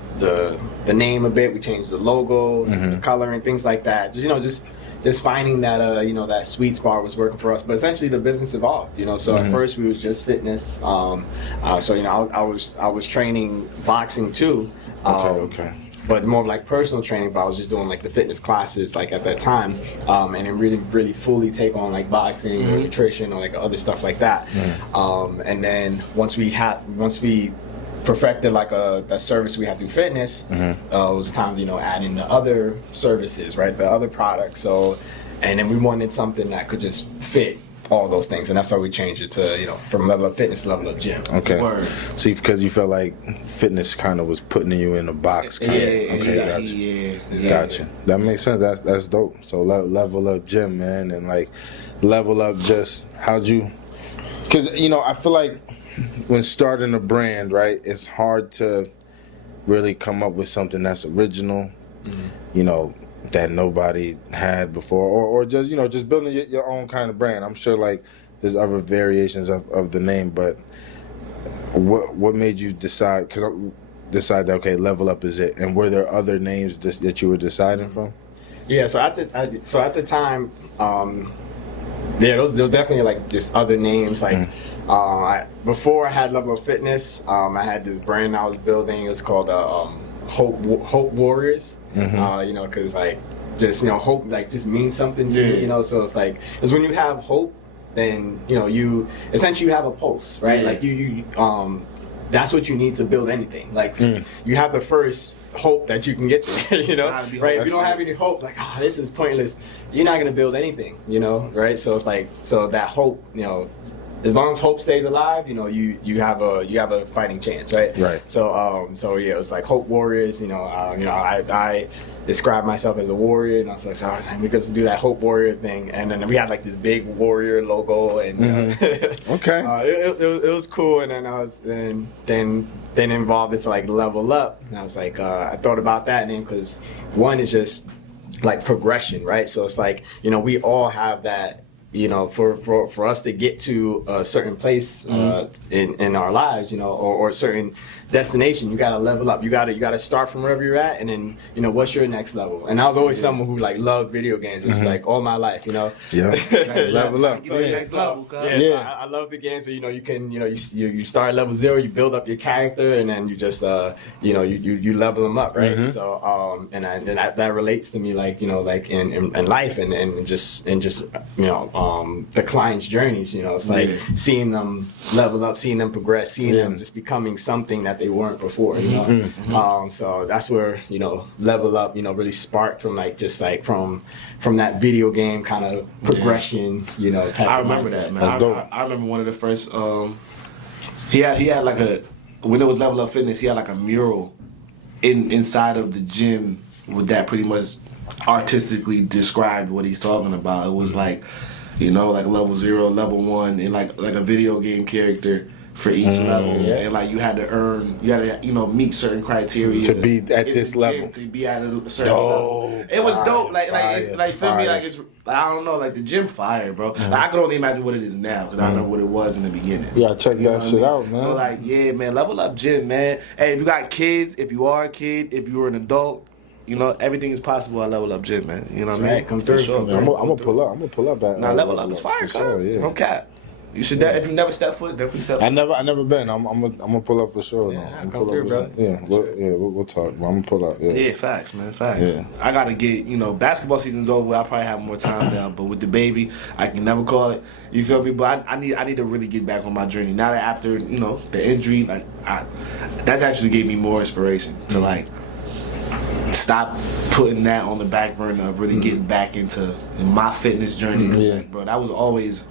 name a bit. We changed the logos, the color, and things like that. Just just finding that you know, that sweet spot was working for us. But essentially the business evolved, you know. So at first we was just fitness. So you know, I was training boxing too. Okay. But more of like personal training, but I was just doing like the fitness classes like at that time, and then really fully take on like boxing or nutrition or like other stuff like that. And then once we perfected like that service we had through fitness, it was time to, you know, add in the other services, right, the other products. So, and then we wanted something that could just fit all those things, and that's why we changed it to, you know, from Level Up Fitness to Level Up Gym. Okay. Word. See, because you felt like fitness kind of was putting you in a box. Kinda. Yeah, Gotcha. Gotcha. That makes sense. That's dope. So Level Up Gym, man, and like Level Up. Just how'd you? Because, you know, I feel like when starting a brand, right, it's hard to really come up with something that's original. You know, that nobody had before, or just, you know, just building your own kind of brand. I'm sure like there's other variations of the name, but what made you decide that, okay, Level Up is it? And were there other names that you were deciding from? Yeah, so at the time, there was definitely like just other names like. Before I had Level of Fitness, I had this brand I was building. It was called Hope Warriors. You know, because like just, you know, hope like just means something to me. You know, so it's like, because when you have hope, then, you know, you essentially have a pulse, right? Like you that's what you need to build anything. Like you have the first hope that you can get there, you know, right? If you don't have any hope, like, oh, this is pointless, you're not gonna build anything, you know, right? So it's like, so that hope, you know, as long as hope stays alive, you know, you have a fighting chance, right? Right. So yeah, it was like Hope Warriors. You know, I described myself as a warrior, and I was like, we got to do that Hope Warrior thing, and then we had like this big warrior logo, and Okay, it was cool. And then I was then involved into like Level Up, and I was like, I thought about that name because one is just like progression, right? So it's like, you know, we all have that. You know, for us to get to a certain place in our lives, you know, or a certain destination, you gotta level up. You gotta start from wherever you're at, and then, you know, what's your next level? And I was always someone who like loved video games. It's like all my life, you know. Yeah, level up. So, so I love the game. So, you know, you can, you know, you start at level 0, you build up your character, and then you just you know, you level them up, right? So and that relates to me, like, you know, like in life and just you know, the client's journeys, you know, it's like seeing them level up, seeing them progress, seeing them just becoming something that they weren't before, you know. So that's where, you know, Level Up, you know, really sparked from like just like from that video game kind of progression, you know. I remember that, man. That's dope. I remember one of the first. He had like when it was Level Up Fitness, he had like a mural inside of the gym with that pretty much artistically described what he's talking about. It was like, you know, like level 0, level 1, and like a video game character for each level, and like you had to you know, meet certain criteria to be at this level, to be at a certain level. It was dope, like it's like for me, like it's, I don't know, like the gym fire, bro. Like, I can only imagine what it is now because I remember what it was in the beginning. Yeah, check that shit out, man. So like, yeah, man, Level Up Gym, man. Hey, if you got kids, if you are a kid, if you're an adult, you know, everything is possible at Level Up Gym, man. You know what I mean? Come through. Sure, I'm gonna pull up that. Now Level Up is fire, sure, yeah. No cap. You should if you never step foot, definitely step foot. I never been. I'm gonna pull up for sure. Yeah, I'm come through, brother. Yeah, we'll talk. I'm gonna pull up. Yeah, facts, man, facts. Yeah. I gotta get, you know, basketball season's over. I probably have more time now, but with the baby, I can never call it. You feel me? But I need to really get back on my journey now that after, you know, the injury, like that's actually gave me more inspiration to like stop putting that on the back burner of really getting back into my fitness journey. Like, bro, that was always,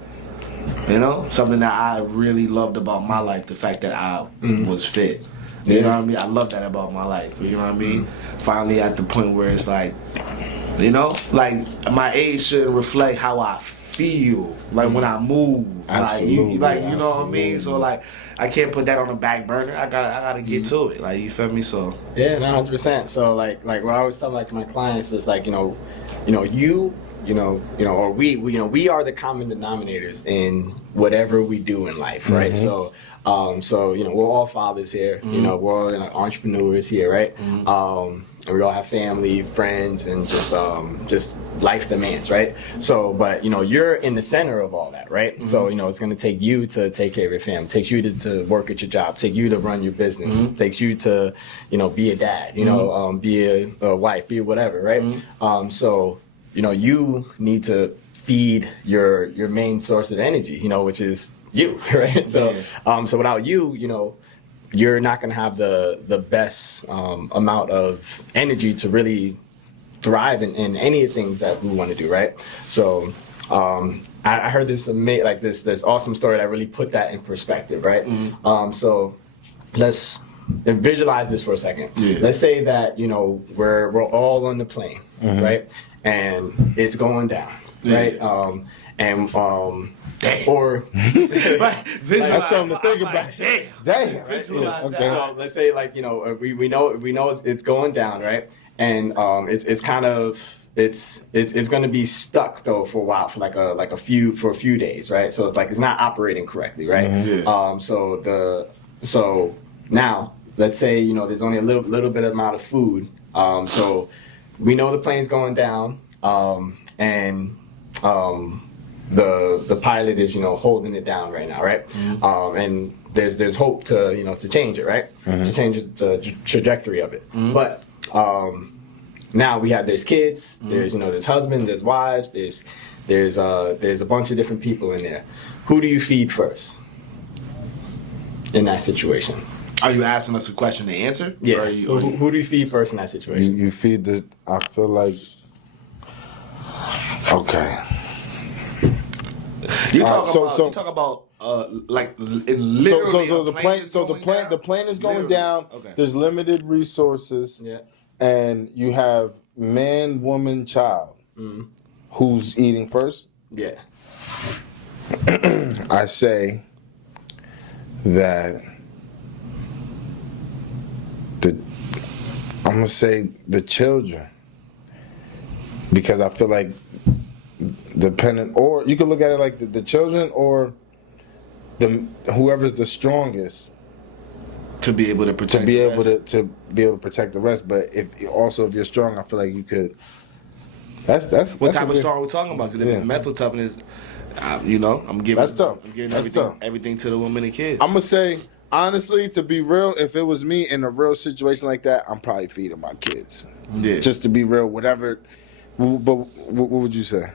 you know, something that I really loved about my life, the fact that I was fit. You know what I mean? I love that about my life. You know what I mean? Finally at the point where it's like, you know, like my age shouldn't reflect how I feel, like when I move. Absolutely. Like, you know what I mean? So like, I can't put that on the back burner. I gotta get to it. Like, you feel me? So yeah, 100%. So like what I always tell like to my clients is like, you know, you or we are the common denominators in whatever we do in life, right? So we're all fathers here, we're all entrepreneurs here, right? And we all have family, friends, and just life demands, right? So, but you're in the center of all that, right? So it's going to take you to take care of your family, it takes you to work at your job, take you to run your business, it takes you to be a dad, be a wife, be whatever, right? So you need to feed your main source of energy, which is you, right? So so without you, you're not going to have the best amount of energy to really thrive in any of the things that we want to do, right? So I heard this this awesome story that really put that in perspective, right? So let's visualize this for a second. Let's say that we're all on the plane, right? And it's going down, right? Or that's something to think about. Damn. Right? Okay. So let's say we know it's going down, right? And it's kind of it's going to be stuck though for a while, for a few days, right? So it's not operating correctly, right? So now let's say there's only a little bit amount of food, so we know the plane's going down, and the pilot is holding it down right now, right? And there's hope to change it, right? To change the trajectory of it. But now there's kids, there's husband, there's wives, there's a bunch of different people in there. Who do you feed first in that situation? Are you asking us a question to answer? Yeah. Who do you feed first in that situation? You feed I feel like. Okay. You talk about in literally the plane is going down. Okay. There's limited resources. Yeah. And you have man, woman, child. Who's eating first? Yeah. I say that I'm gonna say the children, because I feel like dependent, or you could look at it like the children or whoever's the strongest to be able to protect to be able to protect the rest. But if you're strong, I feel like you could. That's what type of strong we're talking about? Because if it's mental toughness, I'm giving that's tough. I'm giving everything to the women and kids. I'm gonna say honestly, to be real, if it was me in a real situation like that, I'm probably feeding my kids. Yeah. Just to be real, whatever. But what would you say?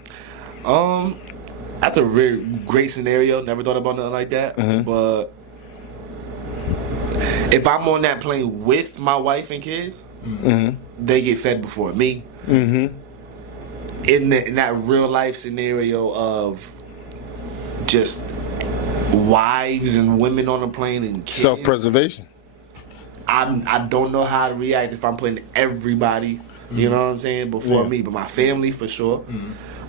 That's a very great scenario. Never thought about nothing like that. But if I'm on that plane with my wife and kids, they get fed before me. In that real life scenario of just wives and women on a plane and kids, self-preservation. I don't know how to react if I'm putting everybody, you know what I'm saying, before me, but my family for sure.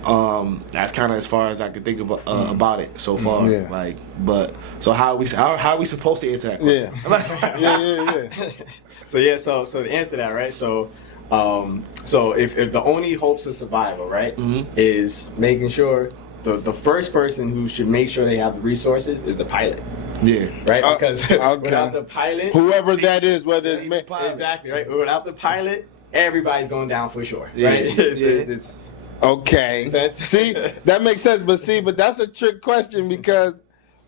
That's kind of as far as I can think of about it so far. But so how are we supposed to answer that question? Yeah. So to answer that, right? So if the only hopes of survival, right, is making sure the first person who should make sure they have the resources is the pilot. Yeah. Right? Because without the pilot, whoever that is, whether it's me, exactly right. Without the pilot, everybody's going down for sure. Yeah. Right? It's okay. See, that makes sense. But that's a trick question because.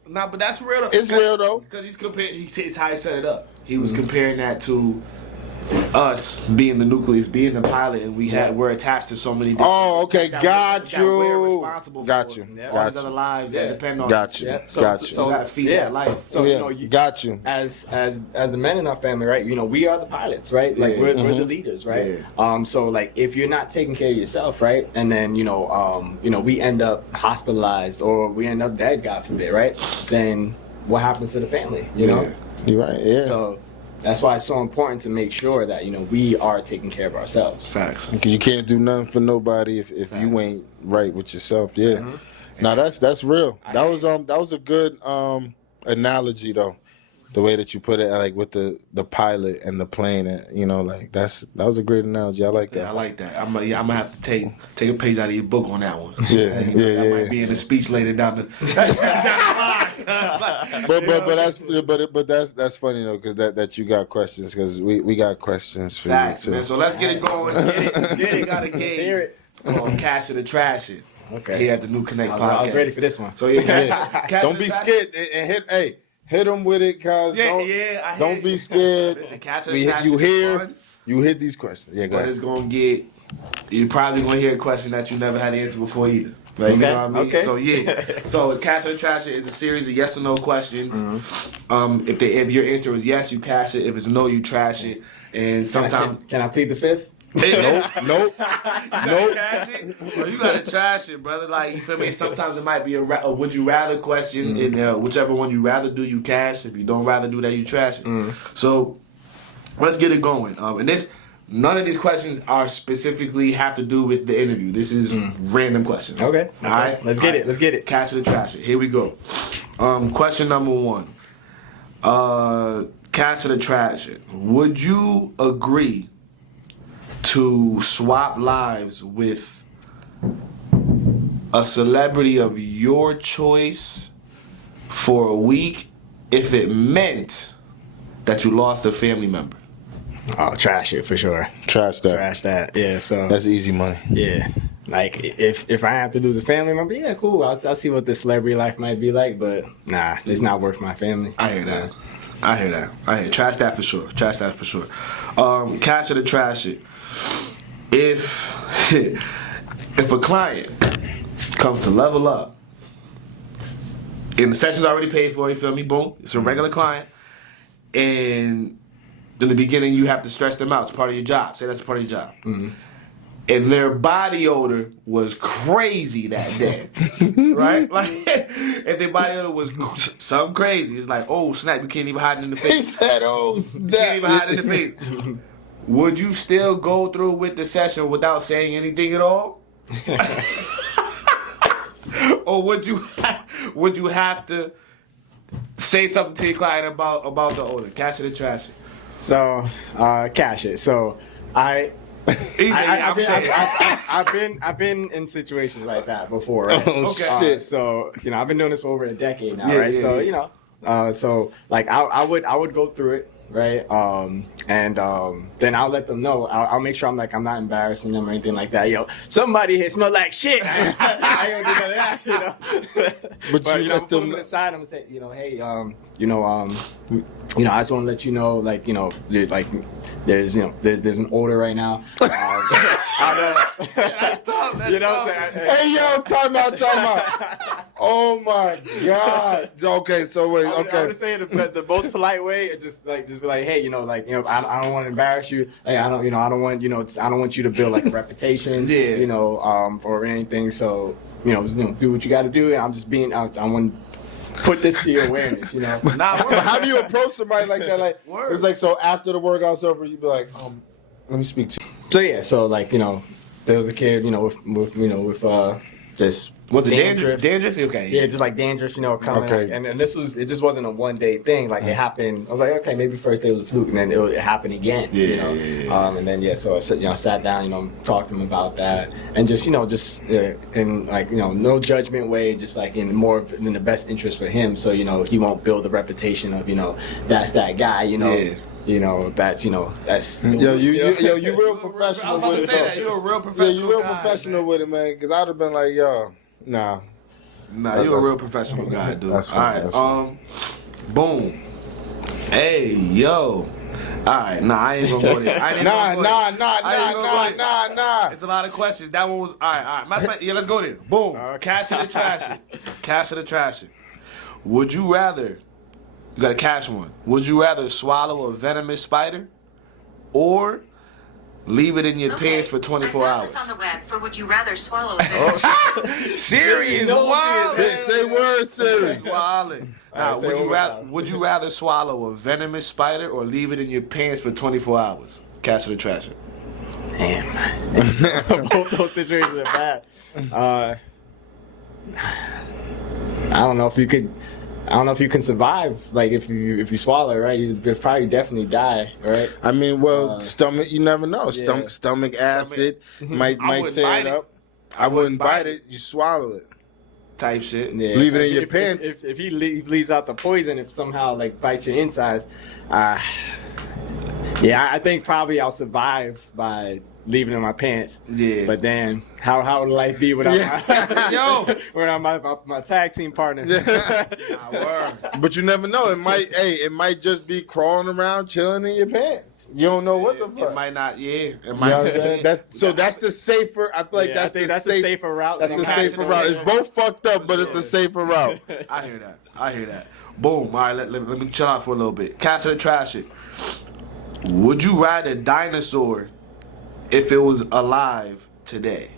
Nah, but that's real. It's real though. Because he's comparing. It's how he set it up. He was comparing that to us being the nucleus, being the pilot, and we're attached to so many different. Oh, okay, got you. We're responsible for all these other lives that depend on got us. you. So we gotta feed that life. So got you. As the men in our family, right? We are the pilots, right? Like we're the leaders, right? So like if you're not taking care of yourself, right, and then we end up hospitalized or we end up dead, God forbid, right? Then what happens to the family? You know? You're right. Yeah. So that's why it's so important to make sure that we are taking care of ourselves. Facts. You can't do nothing for nobody if you ain't right with yourself. Yeah. Now that's real. That was a good analogy though. the way that you put it, like with the pilot and the plane, and, you know, like that was a great analogy. I like that. Yeah, I like that. I'm gonna have to take a page out of your book on that one. Yeah, that might be in the speech later down the line. but that's funny though, because that you got questions, because we got questions for Facts, you too. man. So let's get it going. Get it got a game on Cash or the Trash It. Okay. Here at the New Connect podcast. I was ready for this one. So Cash Don't be scared and hit them with it, cause don't be scared. Listen, Cash or the Trash You hit these questions. Yeah, go but ahead. it's gonna get. You're probably gonna hear a question that you never had to answer before either. Like, you know what I mean? Okay. So so Cash or the Trash It is a series of yes or no questions. Mm-hmm. If your answer is yes, you cash it. If it's no, you trash it. And sometimes can I plead the fifth? Nope. Cash it? Well, you gotta trash it, brother. Like, you feel me? Sometimes it might be a would you rather question, and whichever one you rather do, you cash. If you don't rather do that, you trash it. So let's get it going. And none of these questions are specifically have to do with the interview. This is random questions. Okay. All right. Let's get it. Cash it or trash it. Here we go. Question number 1. Cash it or trash it. Would you agree to swap lives with a celebrity of your choice for a week if it meant that you lost a family member? Oh, trash it for sure. Trash that. Trash that. Yeah. So That's easy money. yeah. Like if I have to lose a family member, yeah, cool. I'll see what the celebrity life might be like, but nah, it's not worth my family. I hear that. Trash that for sure. Cash it or trash it. If a client comes to level up and the session's already paid for, you feel me? Boom. It's a regular client. And in the beginning you have to stress them out. It's part of your job. Say that's part of your job. Mm-hmm. And their body odor was crazy that day, right? Like, if their body odor was something crazy, it's like, oh snap, you can't even hide it in the face. He said, oh snap. You can't even hide it in the face. Would you still go through with the session without saying anything at all? Or would you have to say something to your client about the odor? Cash it or trash it? So cash it. So I've been in situations like that before. Right? Oh shit! So I've been doing this for over a decade now, right? So so like I would go through it, right? And then I'll let them know. I'll make sure I'm not embarrassing them or anything like that. Yo, somebody here smell like shit. I ain't gonna do that, But you let put them aside. I'm gonna say, hey, I just want to let you know, there's an order right now. Hey yo, time out. Oh my god. Okay, so wait. Okay. I'm gonna say it the most polite way. Just be like, hey, I don't want to embarrass you. Hey, I don't want you to build like a reputation. Or anything. So do what you got to do. And I'm just being out. I want to put this to your awareness. But how do you approach somebody like that? Like it's like, so after the workout's over, you be like, let me speak to you. So yeah, so there was a kid, with just Was it dandruff. dandruff? Okay. Yeah, just like dandruff, coming. Okay. And it just wasn't a one day thing. Like it happened. I was like, okay, maybe first day was a fluke, and then it happened again. And then so I sat down, talked to him about that, and just in no judgment way, just like in the best interest for him, so he won't build a reputation of that's that guy. That's you real professional. I was about to say that you're a real professional. Yeah, you real guy, professional with it, man. Because I'd have been like, yo, nah. You're a real professional guy, dude. That's All right, boom. Hey, yo. All right, I ain't gonna go there. Nah. It's a lot of questions. That one was all right. Matter of fact, let's go there. Boom. Cash it or trash it. Cash it or trash it. Would you rather? You got to cash one. Would you rather swallow a venomous spider or leave it in your pants for 24 hours? I found this on the web for would you rather swallow a Serious wild. Say words, Siri. Wildin'. Now, would you rather swallow a venomous spider or leave it in your pants for 24 hours? Cash it or trash it? Damn. Both those situations are bad. I don't know if you could. I don't know if you can survive. Like if you swallow, right? You'd probably definitely die, right? I mean, well, stomach. You never know. Stomach acid might tear it up. I wouldn't bite it. You swallow it. Type shit. Yeah. Leave it in your pants. If he leaves out the poison, if somehow like bites your insides, yeah, I think probably I'll survive by leaving it in my pants. Yeah. But then, how would life be without my tag team partner? But you never know. It might. It might just be crawling around, chilling in your pants. You don't know what the fuck. It might not. Yeah. It You might. know what I'm saying? That's the safer. I feel like that's the safer route. That's the safer route. It's both fucked up, but it's the safer route. I hear that. Boom. All right. Let me chill out for a little bit. Catch it or trash it. Would you ride a dinosaur if it was alive today?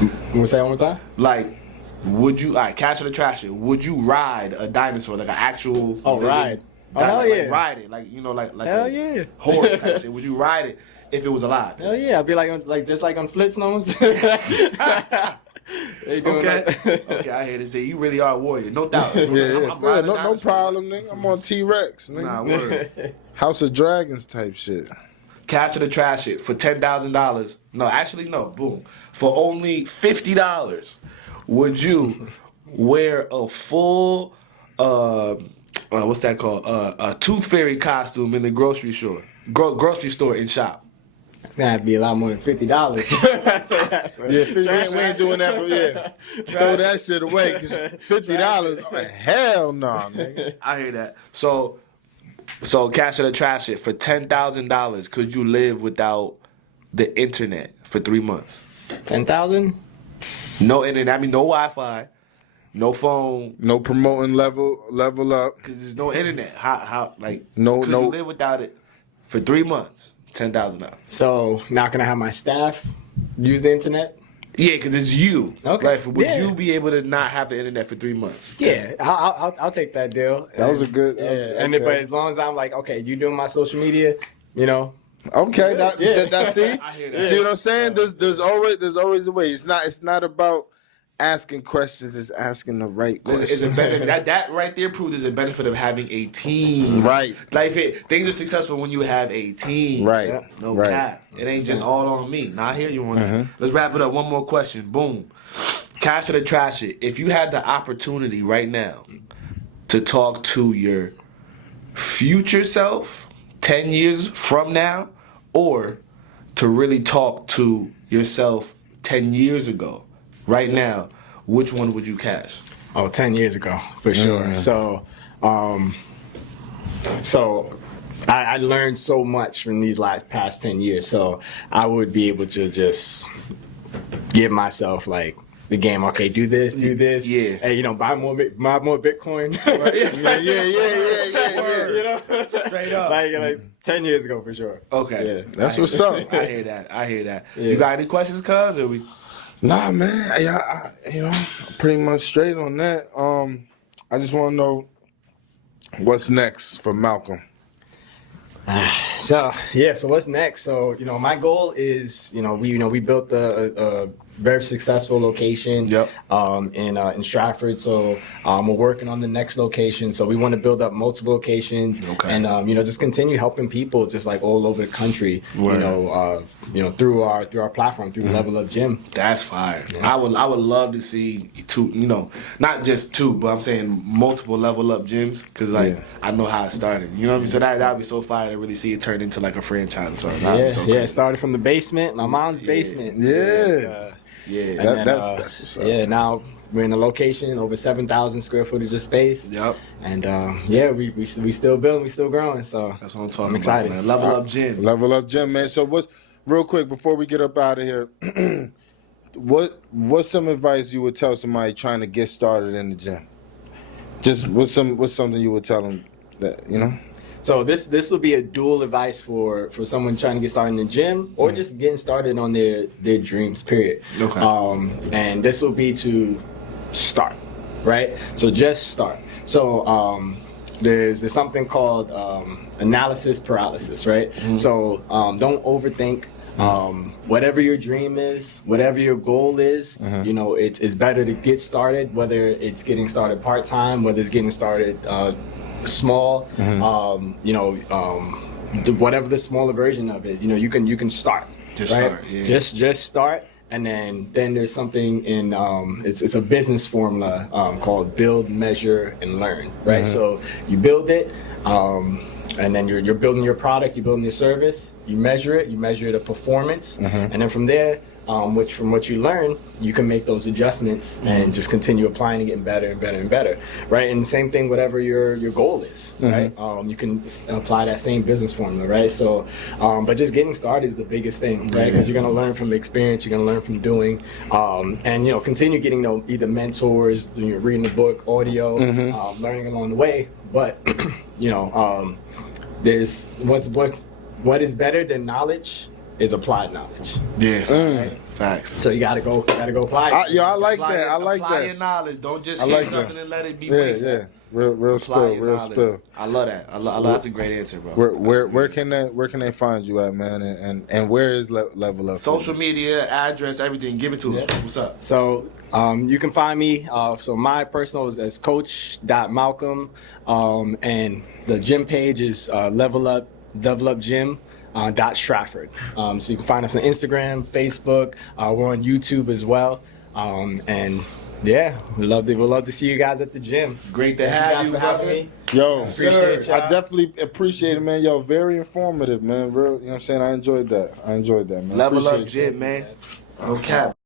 Want to say it one more time? Like, would you? All right. Catch it or trash it. Would you ride a dinosaur, like an actual? Ride. Oh, hell like, yeah. Ride it, like like hell a yeah. horse type shit. Would you ride it if it was alive today? Hell yeah. I'd be like just like on Flintstones. Okay, I hear this. Say you really are a warrior, no doubt. I'm No problem, nigga. I'm on T-Rex, nigga. Nah, word. House of Dragons type shit. Cash it or trash it for $10,000. No, actually no. Boom. For only $50, would you wear a full what's that called? A Tooth Fairy costume in the grocery store. Grocery store and shop. It's gonna have to be a lot more than $50. Yeah, we ain't doing that, but throw that shit away. Cause $50, hell no, nigga. I hear that. So cash it or trash it for $10,000. Could you live without the internet for 3 months? 10,000? No internet. I mean, no Wi-Fi, no phone, no promoting level up. because there's no internet. How like no. Could you live without it for 3 months? $10,000. So not gonna have my staff use the internet? Yeah, because it's you. Okay. Like, would you be able to not have the internet for 3 months? Yeah, I'll take that deal. That was a good. But as long as I'm like, okay, you doing my social media, you know. Okay, that's see. I hear that. See what I'm saying? There's always a way. It's not about asking questions. It's asking the right questions. It's a benefit. That right there proves there's a benefit of having a team. Right. Like things are successful when you have a team. Right. Yeah. No Right. cap. It ain't just all on me. Now I hear you on that. Let's wrap it up. One more question. Boom. Cash it or trash it. If you had the opportunity right now to talk to your future self 10 years from now, or to really talk to yourself 10 years ago, right now, which one would you cash? Oh, 10 years ago, for sure. So, I learned so much from these past 10 years. So I would be able to just give myself like the game. Okay, do this. Yeah. Hey, buy more Bitcoin. Yeah. You know, Straight up. like 10 years ago for sure. Okay. Yeah. That's what's up. I hear that. Yeah. You got any questions, cuz? Or we? Nah, man. I pretty much straight on that. I just want to know what's next for Malcolm. So what's next? So my goal is we built a very successful location. Yep. In Stratford. So we're working on the next location. So we want to build up multiple locations. Okay. And just continue helping people just like all over the country. Right. Through our platform, through Level Up Gym. That's fire. Yeah. I would love to see two, not just two, but I'm saying multiple Level Up gyms, because I know how it started. You know what I mean? So that'd be so fire to really see it turn into like a franchise or something. It started from the basement, my mom's basement. That's what's up. Yeah, now we're in a location over 7,000 square footage of space. Yep. And we still building, we still growing. So that's what I'm talking I'm excited. about, man. Level Up Gym. Level Up Gym, man. So real quick before we get up out of here, what's some advice you would tell somebody trying to get started in the gym? Just what's something you would tell them that So this will be a dual advice for someone trying to get started in the gym or just getting started on their dreams, period. Okay. And this will be to start, right? So just start. So there's something called analysis paralysis, right? So don't overthink. Whatever your dream is, whatever your goal is, you know, it's better to get started, whether it's getting started part-time, whether it's getting started small, you know, whatever the smaller version of it is, you know, you can start. Just right? start, yeah. Just start. And then there's something in it's a business formula called build, measure, and learn, right? So you build it, and then you're building your product, you're building your service, you measure the performance, and then from there, from what you learn, you can make those adjustments and just continue applying and getting better and better and better, right? And the same thing, whatever your goal is, right? You can apply that same business formula, right? So, but just getting started is the biggest thing, right? Because you're gonna learn from experience, you're gonna learn from doing, and you know, continue getting either mentors, you know, reading a book, audio, learning along the way. But you know, there's what is better than knowledge is applied knowledge. Yeah, facts. So you gotta go apply it. I like that. I like apply that. your knowledge. Don't just I hear like something that. and let it be Yeah, wasted. yeah. Real Apply spill, your real knowledge. spill. I love that. I love that's a great answer, bro. Where can they find you at, man? And where is Level Up? Social Fitness? media, address, everything. Give it to us. What's up? So you can find me. So my personal is as coach.malcolm, and the gym page is Level Up Gym. .Stratford. So you can find us on Instagram, Facebook. We're on YouTube as well. And yeah, we'd love to see you guys at the gym. Great to Thank have you, guys for having brother. me. Yo, Appreciate y'all. I definitely appreciate it, man. Yo, very informative, man. Real, you know what I'm saying? I enjoyed that, man. Level Appreciate Up you. Gym, man. No cap.